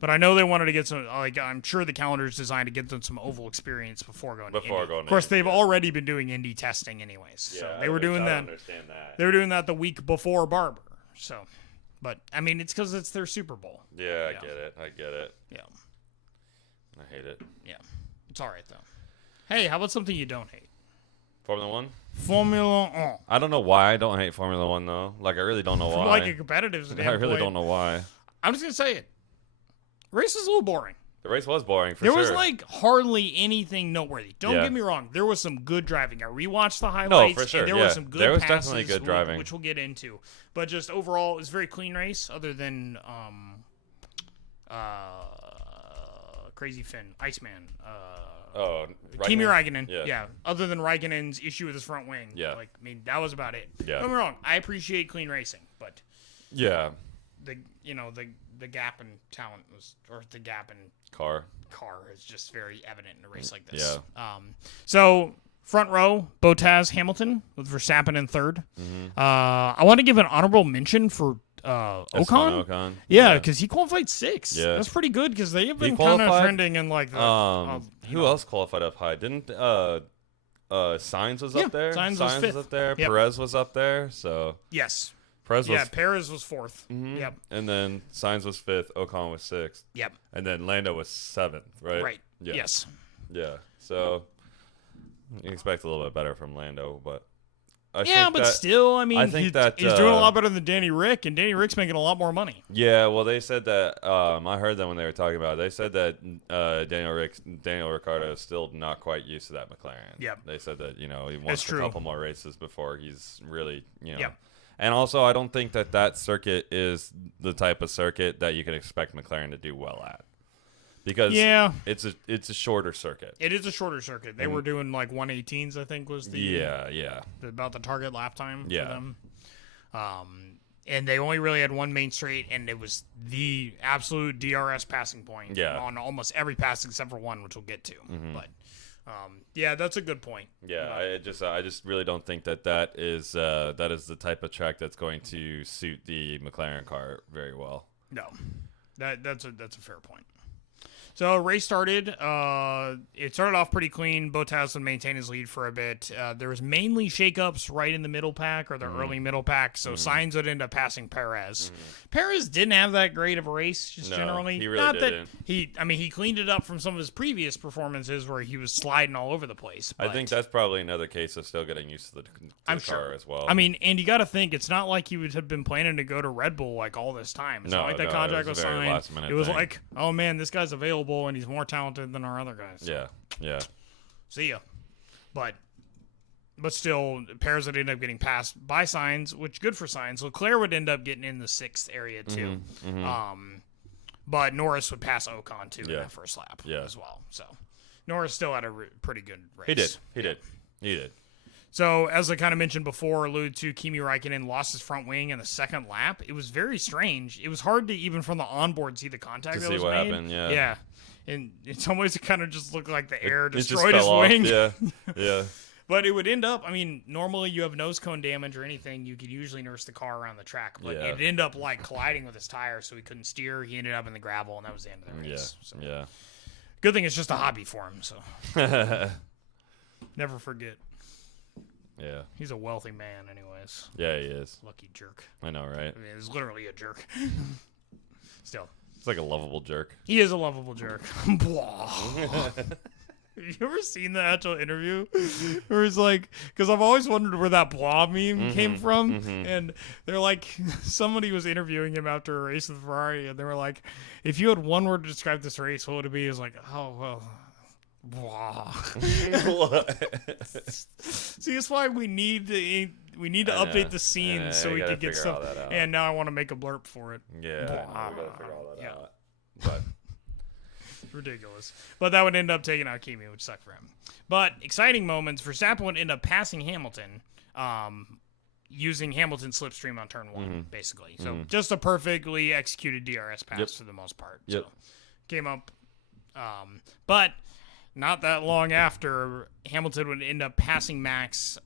but I know they wanted to get some. I'm sure the calendar is designed to get them some oval experience before going. Of course, they've already been doing Indy testing anyways. Yeah, so they were doing that. Understand that. They were doing that the week before Barber. So. But, I mean, it's because it's their Super Bowl. Yeah, I get it. Yeah. I hate it. Yeah. It's all right, though. Hey, how about something you don't hate? Formula One? Formula One. I don't know why I don't hate Formula One, though. I really don't know why. From a competitive standpoint. I really don't know why. I'm just going to say it. Race is a little boring. The race was boring, for sure. There was, hardly anything noteworthy. Don't get me wrong. There was some good driving. I rewatched the highlights. No, for sure. And there was some good passes. Definitely good driving. Which we'll get into. But just overall, it was a very clean race, other than Crazy Finn, Iceman. Kimi Raikkonen. Yeah. Other than Raikkonen's issue with his front wing. Yeah. That was about it. Yeah. Don't get me wrong. I appreciate clean racing, but the gap in talent or the gap in car is just very evident in a race like this. Yeah. So front row, Bottas, Hamilton with Verstappen in third. I want to give an honorable mention for Ocon. Yeah, because he qualified 6th. Yeah. That's pretty good because they have been kind of trending in the. Who else qualified up high? Didn't Sainz was up there? Sainz was up there. Yep. Perez was up there. So yes. Perez was 4th. Mm-hmm. Yep. And then Sainz was 5th. Ocon was 6th. Yep. And then Lando was 7th, right? Right. Yeah. Yes. Yeah. So you expect a little bit better from Lando, but still, I mean, he's doing a lot better than Danny Rick, and Danny Rick's making a lot more money. Yeah, well, they said that. I heard them when they were talking about it. They said that Daniel Ricciardo is still not quite used to that McLaren. Yeah. They said that he wants a couple more races before he's really Yep. And also, I don't think that circuit is the type of circuit that you can expect McLaren to do well at. Because it's a shorter circuit. It is a shorter circuit. They were doing 118s, I think, was the about the target lap time for them. And they only really had one main straight, and it was the absolute DRS passing point on almost every pass except for one, which we'll get to. Mm-hmm. But that's a good point. Yeah, I just really don't think that is the type of track that's going to suit the McLaren car very well. No, that's a fair point. So race started. It started off pretty clean. Bottas would maintain his lead for a bit. There was mainly shakeups right in the middle pack or the early middle pack. So Sainz would end up passing Perez. Perez didn't have that great of a race, just generally. He really Not didn't. that he cleaned it up from some of his previous performances where he was sliding all over the place. I think that's probably another case of still getting used to the car as well. I mean, and you got to think it's not like he would have been planning to go to Red Bull like all this time. It's not like that contract was signed. It was like, oh man, this guy's available and he's more talented than our other guys. Yeah, yeah. See ya. But still, Perez would end up getting passed by Sainz, which good for Sainz. Leclerc would end up getting in the 6th area too. But Norris would pass Ocon too in that first lap as well. So Norris still had a pretty good race. He did. So, as I kind of mentioned before, alluded to, Kimi Räikkönen lost his front wing in the second lap. It was very strange. It was hard to, even from the onboard, see the contact that was made. Happened, yeah. Yeah. And in some ways, it kind of just looked like the air destroyed his wing. Yeah, yeah. But it would end up, I mean, normally you have nose cone damage or anything, you could usually nurse the car around the track. But it ended up, like, colliding with his tire, so he couldn't steer. He ended up in the gravel, and that was the end of the race. Yeah. Good thing it's just a hobby for him, so. Never forget. Yeah. He's a wealthy man, anyways. Yeah, he is. Lucky jerk. I know, right? I mean, he's literally a jerk. Still. It's like a lovable jerk. He is a lovable jerk. Have you ever seen the actual interview? Where it's like, because I've always wondered where that blah meme came from. And they're like, somebody was interviewing him after a race with Ferrari, and they were like, if you had one word to describe this race, what would it be? He was like, oh, well, blah. See, that's why we need to update the scenes so we can get stuff. And now I want to make a blurb for it. Yeah, I gotta figure all that out. But ridiculous. But that would end up taking out Kimi, which sucked for him. But exciting moments. Verstappen would end up passing Hamilton, using Hamilton's slipstream on turn 1, basically. So just a perfectly executed DRS pass for the most part. So came up, but not that long after, Hamilton would end up passing Max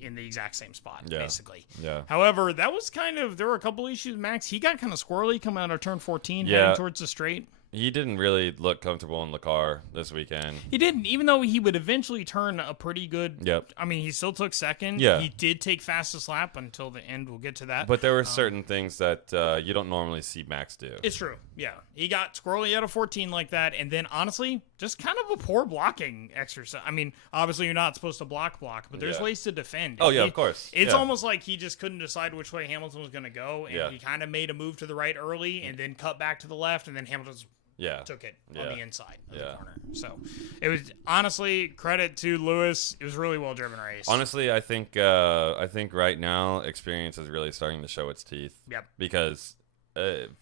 in the exact same spot, basically. Yeah. However, that was there were a couple issues with Max. He got kind of squirrely coming out of turn 14, heading towards the straight. He didn't really look comfortable in the car this weekend. He didn't, even though he would eventually turn a pretty good... Yep. I mean, he still took second. Yeah. He did take fastest lap until the end. We'll get to that. But there were certain things that you don't normally see Max do. It's true, yeah. He got squirrely out of 14 like that, and then, honestly, just kind of a poor blocking exercise. I mean, obviously, you're not supposed to block, but there's ways to defend. Oh, yeah, of course. It's almost like he just couldn't decide which way Hamilton was going to go, and he kind of made a move to the right early, and then cut back to the left, and then Hamilton's... took it on the inside of the corner. So it was, honestly, credit to Lewis. It was a really well driven race. Honestly, I think right now experience is really starting to show its teeth. Yep. Because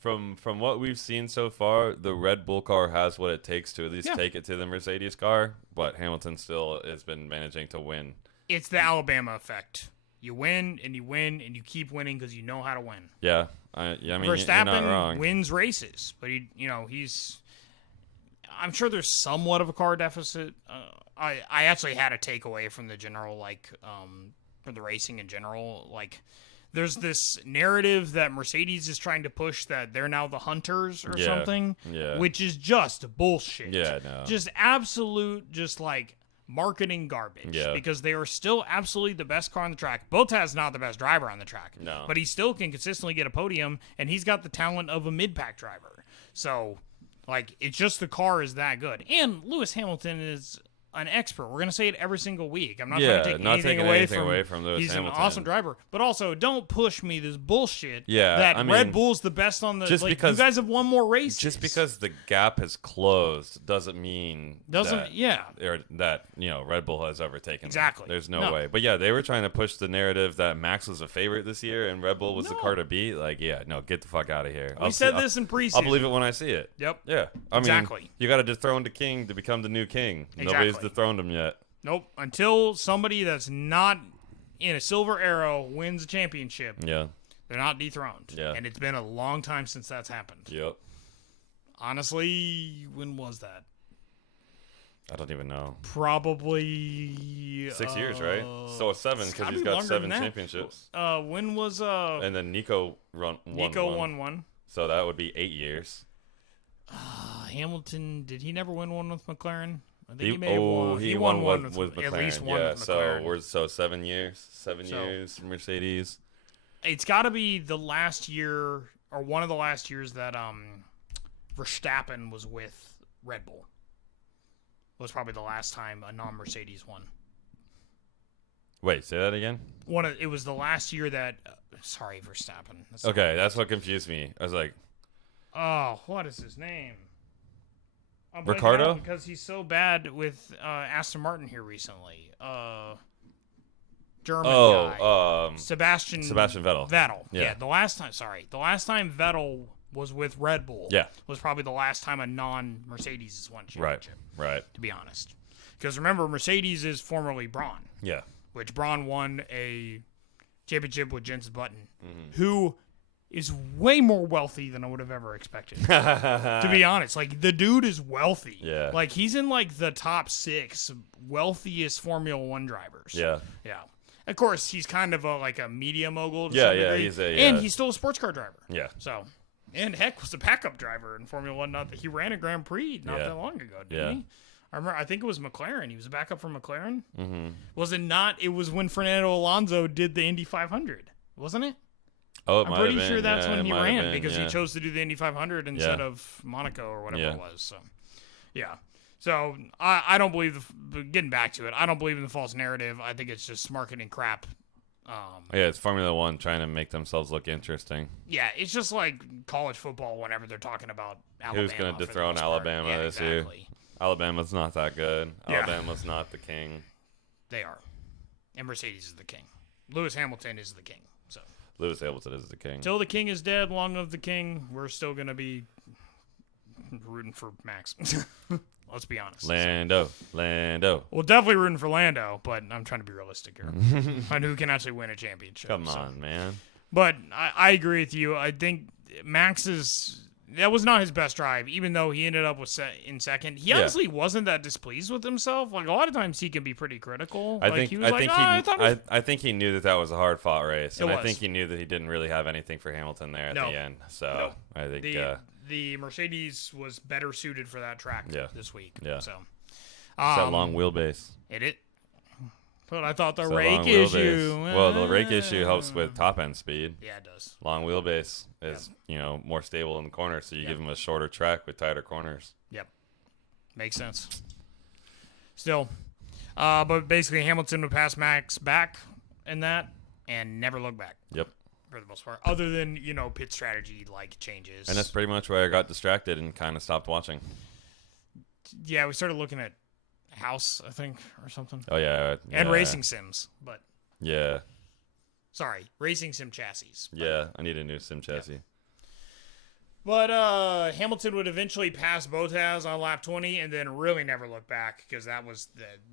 from what we've seen so far, the Red Bull car has what it takes to at least take it to the Mercedes car, but Hamilton still has been managing to win. It's the Alabama effect. You win and you win and you keep winning because you know how to win. Yeah. I mean, Verstappen you're not wrong. Wins races, but he's. I'm sure there's somewhat of a car deficit. I actually had a takeaway from the general, from the racing in general. Like, there's this narrative that Mercedes is trying to push that they're now the hunters or something, which is just bullshit. Yeah, no. Just absolute, marketing garbage because they are still absolutely the best car on the track. Bottas not the best driver on the track, but he still can consistently get a podium, and he's got the talent of a mid-pack driver. So, it's just the car is that good. And Lewis Hamilton is an expert. We're going to say it every single week. I'm not trying to take anything away from Lewis Hamilton. He's an awesome driver. But also, don't push me this bullshit that Red Bull's the best on the... because you guys have won more races. Just because the gap has closed doesn't mean that Red Bull has overtaken exactly. them. There's no way. But they were trying to push the narrative that Max was a favorite this year and Red Bull was the car to beat. Get the fuck out of here. We said this in preseason. I'll believe it when I see it. Yep. Yeah. I mean, you got to dethrone the king to become the new king. Exactly. Nobody's dethroned him yet. Nope. Until somebody that's not in a silver arrow wins a championship, they're not dethroned. Yeah. And it's been a long time since that's happened. Yep. Honestly, when was that? I don't even know. Probably 6 years, right? So 7 because he's got 7 championships. When was and then Nico won one. Nico won one. So that would be 8 years. Hamilton, did he never win one with McLaren? I think He, he may have won. he won one with McLaren. at least one yeah, with McLaren. So 7 years. 7 years Mercedes. It's got to be the last year or one of the last years that Verstappen was with Red Bull. Was probably the last time a non-Mercedes won. Wait, say that again? It was the last year that sorry, Verstappen. That's what confused me. I was like, oh, what is his name? I'm blanking Ricardo? out because he's so bad with Aston Martin here recently. German guy. Sebastian Vettel. Yeah, the last time Vettel was with Red Bull was probably the last time a non-Mercedes has won championship. Right. To be honest. Because remember, Mercedes is formerly Braun. Yeah. Which Braun won a championship with Jenson Button, who is way more wealthy than I would have ever expected. To be honest, like the dude is wealthy. Yeah. Like he's in like the top 6 wealthiest Formula 1 drivers. Yeah. Yeah. Of course, he's kind of a media mogul. To Yeah, some degree, and he's still a sports car driver. Yeah. So, and heck, was a backup driver in Formula 1. Not that he ran a Grand Prix not that long ago, didn't he? I think it was McLaren. He was a backup for McLaren. Mm-hmm. Was it not? It was when Fernando Alonso did the Indy 500, wasn't it? Oh, I'm pretty sure that's when he ran because he chose to do the Indy 500 instead of Monaco or whatever it was. So, yeah. So I don't believe getting back to it. I don't believe in the false narrative. I think it's just marketing crap. It's Formula 1 trying to make themselves look interesting. Yeah, it's just like college football whenever they're talking about Alabama. Who's going to dethrone Alabama this year? Alabama's not that good. Alabama's not the king. They are. And Mercedes is the king. Lewis Hamilton is the king. So Lewis Hamilton is the king. Till the king is dead, long live the king. We're still going to be rooting for Max. Let's be honest. Lando. Well, definitely rooting for Lando, but I'm trying to be realistic here. On who can actually win a championship. Come on, man. But I agree with you. I think that was not his best drive, even though he ended up in second. He honestly wasn't that displeased with himself. Like a lot of times, he can be pretty critical. I think he knew that was a hard fought race, and I think he knew that he didn't really have anything for Hamilton there at the end. So I think the Mercedes was better suited for that track this week. Yeah. So it's that long wheelbase. But I thought the rake issue. Well, the rake issue helps with top end speed. Yeah, it does. Long wheelbase is more stable in the corner, so you give them a shorter track with tighter corners. Yep, makes sense. Still, but basically Hamilton would pass Max back in that and never look back. Yep. For the most part, other than pit strategy changes. And that's pretty much where I got distracted and kind of stopped watching. Yeah, we started looking at House, I think, or something. Oh yeah. And racing sims, but yeah. Sorry, racing sim chassis. Yeah, I need a new sim chassis. Yeah. But Hamilton would eventually pass Bottas on lap 20 and then really never look back because that was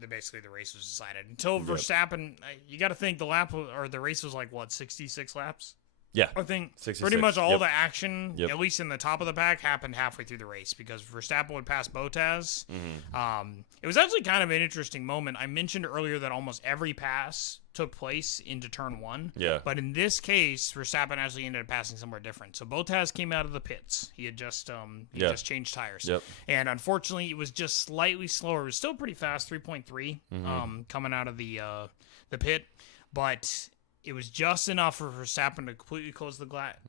basically the race was decided. Until Verstappen, you got to think the race was like, 66 laps? Yeah. I think 66. Pretty much all the action, at least in the top of the pack, happened halfway through the race because Verstappen would pass Bottas. Mm-hmm. It was actually kind of an interesting moment. I mentioned earlier that almost every pass took place into turn 1. Yeah. But in this case, Verstappen actually ended up passing somewhere different. So Bottas came out of the pits. He had just just changed tires. Yep. And unfortunately, it was just slightly slower. It was still pretty fast, 3.3 coming out of the pit. But it was just enough for Verstappen to completely close the gap.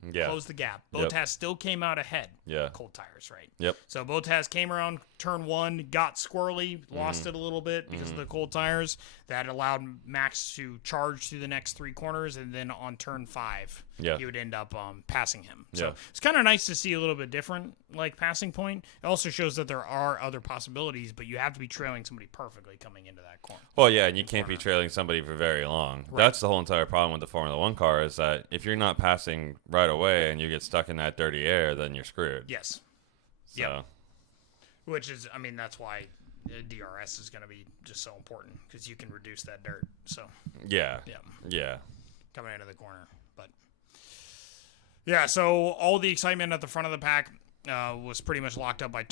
Bottas still came out ahead. Yeah. Cold tires, right? Yep. So Bottas came around turn 1, got squirrely, lost it a little bit because of the cold tires. That allowed Max to charge through the next 3 corners, and then on turn 5, he would end up passing him. So it's kind of nice to see a little bit different passing point. It also shows that there are other possibilities, but you have to be trailing somebody perfectly coming into that corner. Well, yeah, and you can't be trailing somebody for very long. Right. That's the whole entire problem with the Formula 1 car is that if you're not passing right away and you get stuck in that dirty air, then you're screwed. Yes. So. Yep. Which is, that's why DRS is going to be just so important because you can reduce that dirt. So. Yeah. Coming into the corner, but yeah. So all the excitement at the front of the pack was pretty much locked up by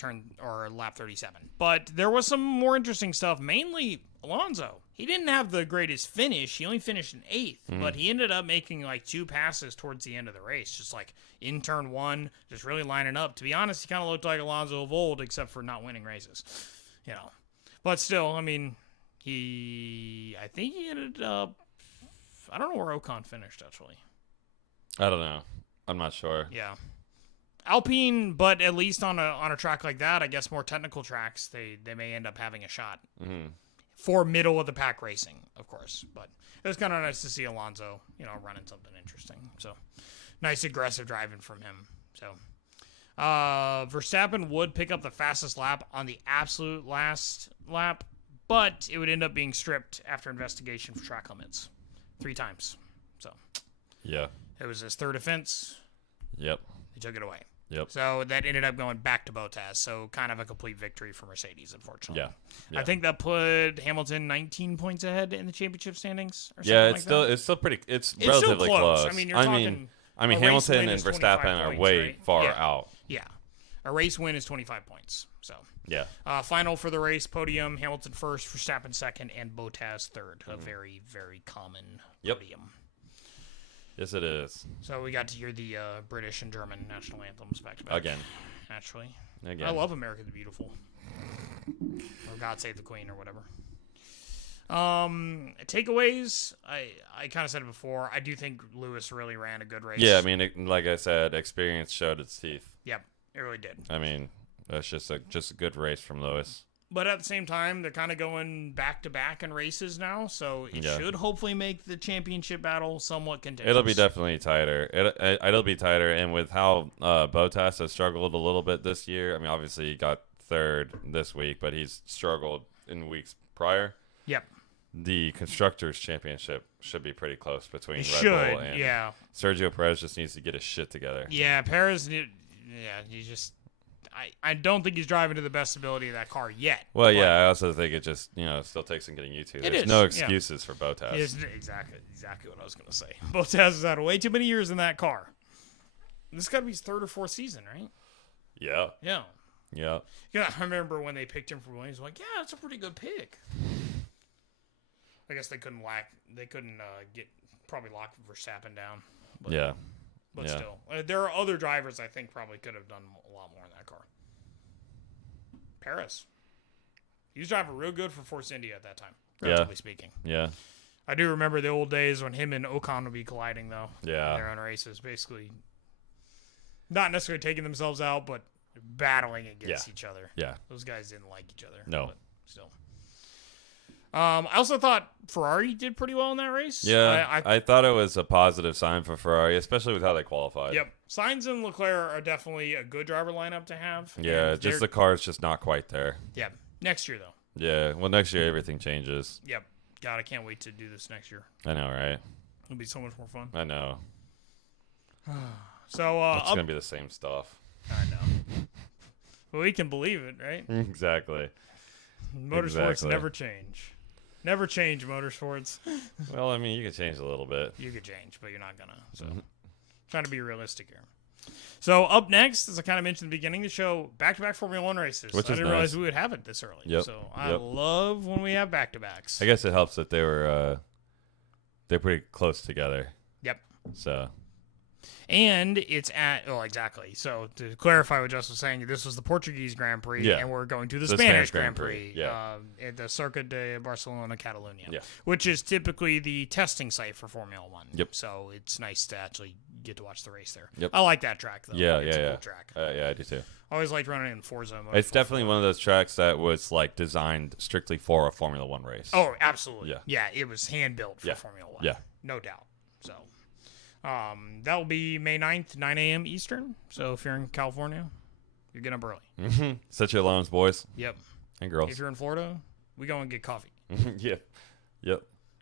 lap 37. But there was some more interesting stuff. Mainly, Alonso. He didn't have the greatest finish. He only finished in 8th, but he ended up making like 2 passes towards the end of the race, just like in turn 1, just really lining up. To be honest, he kind of looked like Alonso of old, except for not winning races, you know. But still, I mean, I think he ended up, I don't know where Ocon finished, actually. I don't know. I'm not sure. Yeah. Alpine, but at least on a track like that, I guess more technical tracks, they may end up having a shot for middle of the pack racing, of course. But it was kind of nice to see Alonso, running something interesting. So nice aggressive driving from him. So Verstappen would pick up the fastest lap on the absolute last lap, but it would end up being stripped after investigation for track limits 3 times. So yeah, it was his 3rd offense. Yep. They took it away. Yep. So that ended up going back to Bottas. So kind of a complete victory for Mercedes, unfortunately. Yeah. I think that put Hamilton 19 points ahead in the championship standings. Or Yeah, something it's still pretty. It's still relatively close. close. I mean, you're talking. I mean, a race Hamilton win and is 25 Verstappen are points, way right? far out. Yeah. A race win is 25 points. So Yeah. Final for the race podium: Hamilton 1st, Verstappen 2nd, and Bottas 3rd. A very, very common podium. Yes, it is. So we got to hear the British and German national anthems back to back. Again. Naturally. Again. I love America the Beautiful. Or God Save the Queen or whatever. Takeaways, I kind of said it before. I do think Lewis really ran a good race. Yeah, I mean, like I said, experience showed its teeth. Yep, it really did. I mean, that's just a good race from Lewis. But at the same time, they're kind of going back-to-back in races now, so it should hopefully make the championship battle somewhat contentious. It'll be definitely tighter. It'll be tighter, and with how Bottas has struggled a little bit this year, I mean, obviously he got 3rd this week, but he's struggled in weeks prior. Yep. The Constructors' Championship should be pretty close between Red Bull and Sergio Perez just needs to get his shit together. Yeah, Perez, he just... I don't think he's driving to the best ability of that car yet. Well, yeah, I also think it just, still takes some getting used to. There's no excuses for Bottas. Exactly what I was going to say. Bottas has had way too many years in that car. This got to be his 3rd or 4th season, right? Yeah. Yeah. Yeah. Yeah, I remember when they picked him for Williams, like, yeah, that's a pretty good pick. I guess they couldn't probably lock Verstappen down. But, yeah. But still, there are other drivers I think probably could have done a lot more in that car. Perez. He was driving real good for Force India at that time, relatively speaking. Yeah. I do remember the old days when him and Ocon would be colliding, though. Yeah. In their own races, basically. Not necessarily taking themselves out, but battling against each other. Yeah. Those guys didn't like each other. No. But still. I also thought Ferrari did pretty well in that race. Yeah, I thought it was a positive sign for Ferrari, especially with how they qualified. Yep. Sainz and Leclerc are definitely a good driver lineup to have. Yeah, just the car's just not quite there. Yep. Next year, though. Yeah, well, next year everything changes. Yep. God, I can't wait to do this next year. I know, right? It'll be so much more fun. I know. So, it's going to be the same stuff. I know. Well, we can believe it, right? Exactly. Motorsports never change. Never change, motorsports. Well, I mean, you can change a little bit. You could change, but you're not going to. So, trying to be realistic here. So, up next, as I kind of mentioned at the beginning of the show, back-to-back Formula 1 races. Which I is didn't realize we would have it this early. Yep. So, I love when we have back-to-backs. I guess it helps that they're pretty close together. Yep. So. And it's exactly. So to clarify what Jess was saying, this was the Portuguese Grand Prix, and we're going to the Spanish Grand Prix, at the Circuit de Barcelona, Catalunya, which is typically the testing site for Formula 1. Yep. So it's nice to actually get to watch the race there. Yep. I like that track, though. It's a cool track. Yeah, I do too. I always liked running in Forza mode. It's definitely one of those tracks that was like designed strictly for a Formula 1 race. Oh, absolutely. Yeah. Yeah, it was hand-built for Formula 1. Yeah. No doubt. So. That will be May 9th, 9 a.m. Eastern. So if you're in California, you're getting up early. Mm-hmm. Set your alarms, boys. Yep. And girls. If you're in Florida, we go and get coffee. Yep.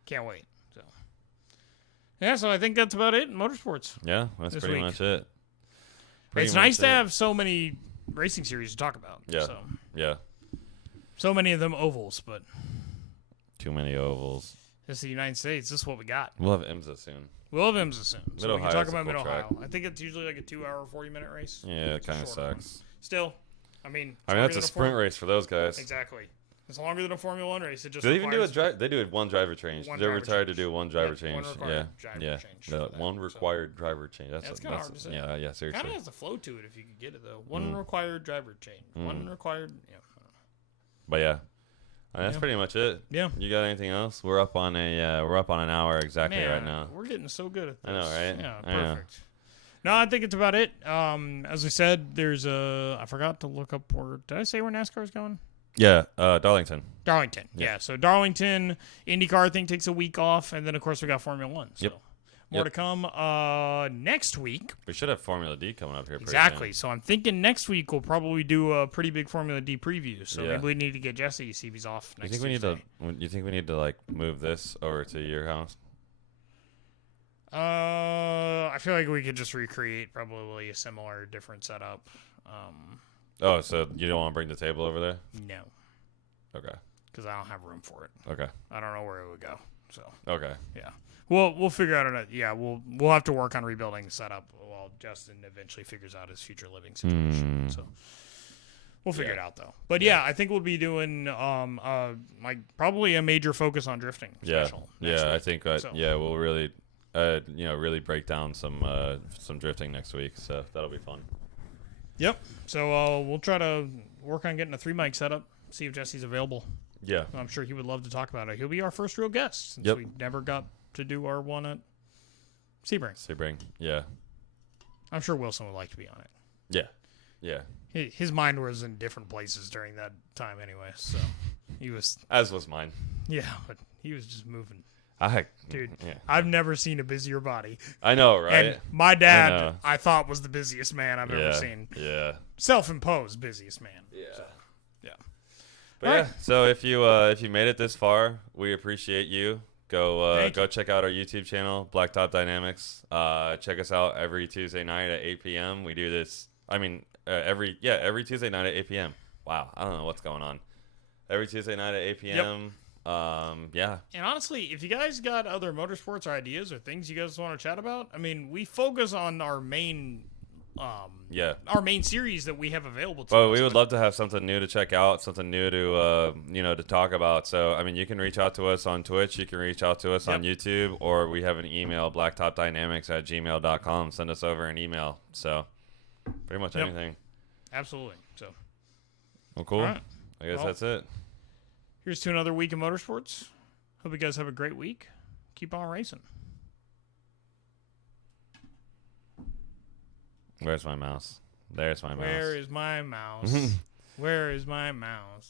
Can't wait. So, yeah, so I think that's about it in motorsports. Yeah, that's pretty much it. It's nice to have so many racing series to talk about. Yeah. So. Yeah. So many of them ovals, but. Too many ovals. It's the United States. This is what we got. We'll have IMSA soon. We'll have IMSA soon. So we can talk about Mid-Ohio. Track. I think it's usually like a 2-hour, 40-minute race. Yeah, it kind of sucks. Still, I mean, that's a sprint race for those guys. Exactly. It's longer than a Formula One race. It just Do they even do a requires drive? They do it one driver change. one They're driver retired change. to do one driver Yep, change. one required driver yeah. change The for that, one so. required driver change. That's It's kind of hard to say. Yeah, seriously. Kind of has the flow to it if you could get it though. One required driver change. One required. Yeah. But yeah, that's Yeah. pretty much it. Yeah. You got anything else? We're up on an hour exactly Man, right now. we're getting so good at this. I know, right? Yeah, I know. perfect. No, I think it's about it. As I said, there's I forgot to look up where. Did I say where NASCAR's going? Yeah, Darlington. Darlington. Yeah. Yeah. So Darlington, IndyCar, I think takes a week off, and then of course we got Formula One. So Yep. more to come. Next week. We should have Formula D coming up here. Pretty Exactly. soon. So I'm thinking next week we'll probably do a pretty big Formula D preview. So Yeah. maybe we need to get Jesse, see if he's off You next think we Tuesday. You think we need to like move this over to your house? I feel like we could just recreate probably a similar, different setup. Oh, so you don't want to bring the table over there? No, Okay. because I don't have room for it. Okay. I don't know where it would go. So Okay. yeah, we'll figure out it. Yeah, we'll have to work on rebuilding the setup while Justin eventually figures out his future living situation. So we'll figure it out though. But yeah, I think we'll be doing like probably a major focus on drifting. Special next I week. think So- we'll really really break down some drifting next week. So that'll be fun. Yep. So we'll try to work on getting a 3 mic setup. See if Jesse's available. Yeah. I'm sure he would love to talk about it. He'll be our first real guest since Yep. we never got to do our one at Sebring. Sebring. Yeah. I'm sure Wilson would like to be on it. Yeah. Yeah. His mind was in different places during that time anyway, so he was, As was mine. but he was just moving. Dude. Yeah. I've never seen a busier body. I know, right? And my dad, know. I thought was the busiest man I've ever seen. Yeah. Self-imposed busiest man. Yeah. So, yeah. But All yeah, right. so if you made it this far, we appreciate you. Go Thank you. check out our YouTube channel, Blacktop Dynamics. Check us out every Tuesday night at 8 p.m. We do this. I mean, every Tuesday night at 8 p.m. Wow, I don't know what's going on. Every Tuesday night at 8 p.m. Yeah. And honestly, if you guys got other motorsports or ideas or things you guys want to chat about, I mean, we focus on our main series that we have available to Well, us. we would love to have something new to check out, something new to to talk about. So, I mean, you can reach out to us on Twitch, you can reach out to us on YouTube, or we have an email, blacktopdynamics@gmail.com. Send us over an email. So, pretty much anything. Absolutely. So, Well, cool. All right. I guess Well, that's it. here's to another week of motorsports. Hope you guys have a great week. Keep on racing. Where's my mouse? There's my mouse. Where is my mouse? Where is my mouse?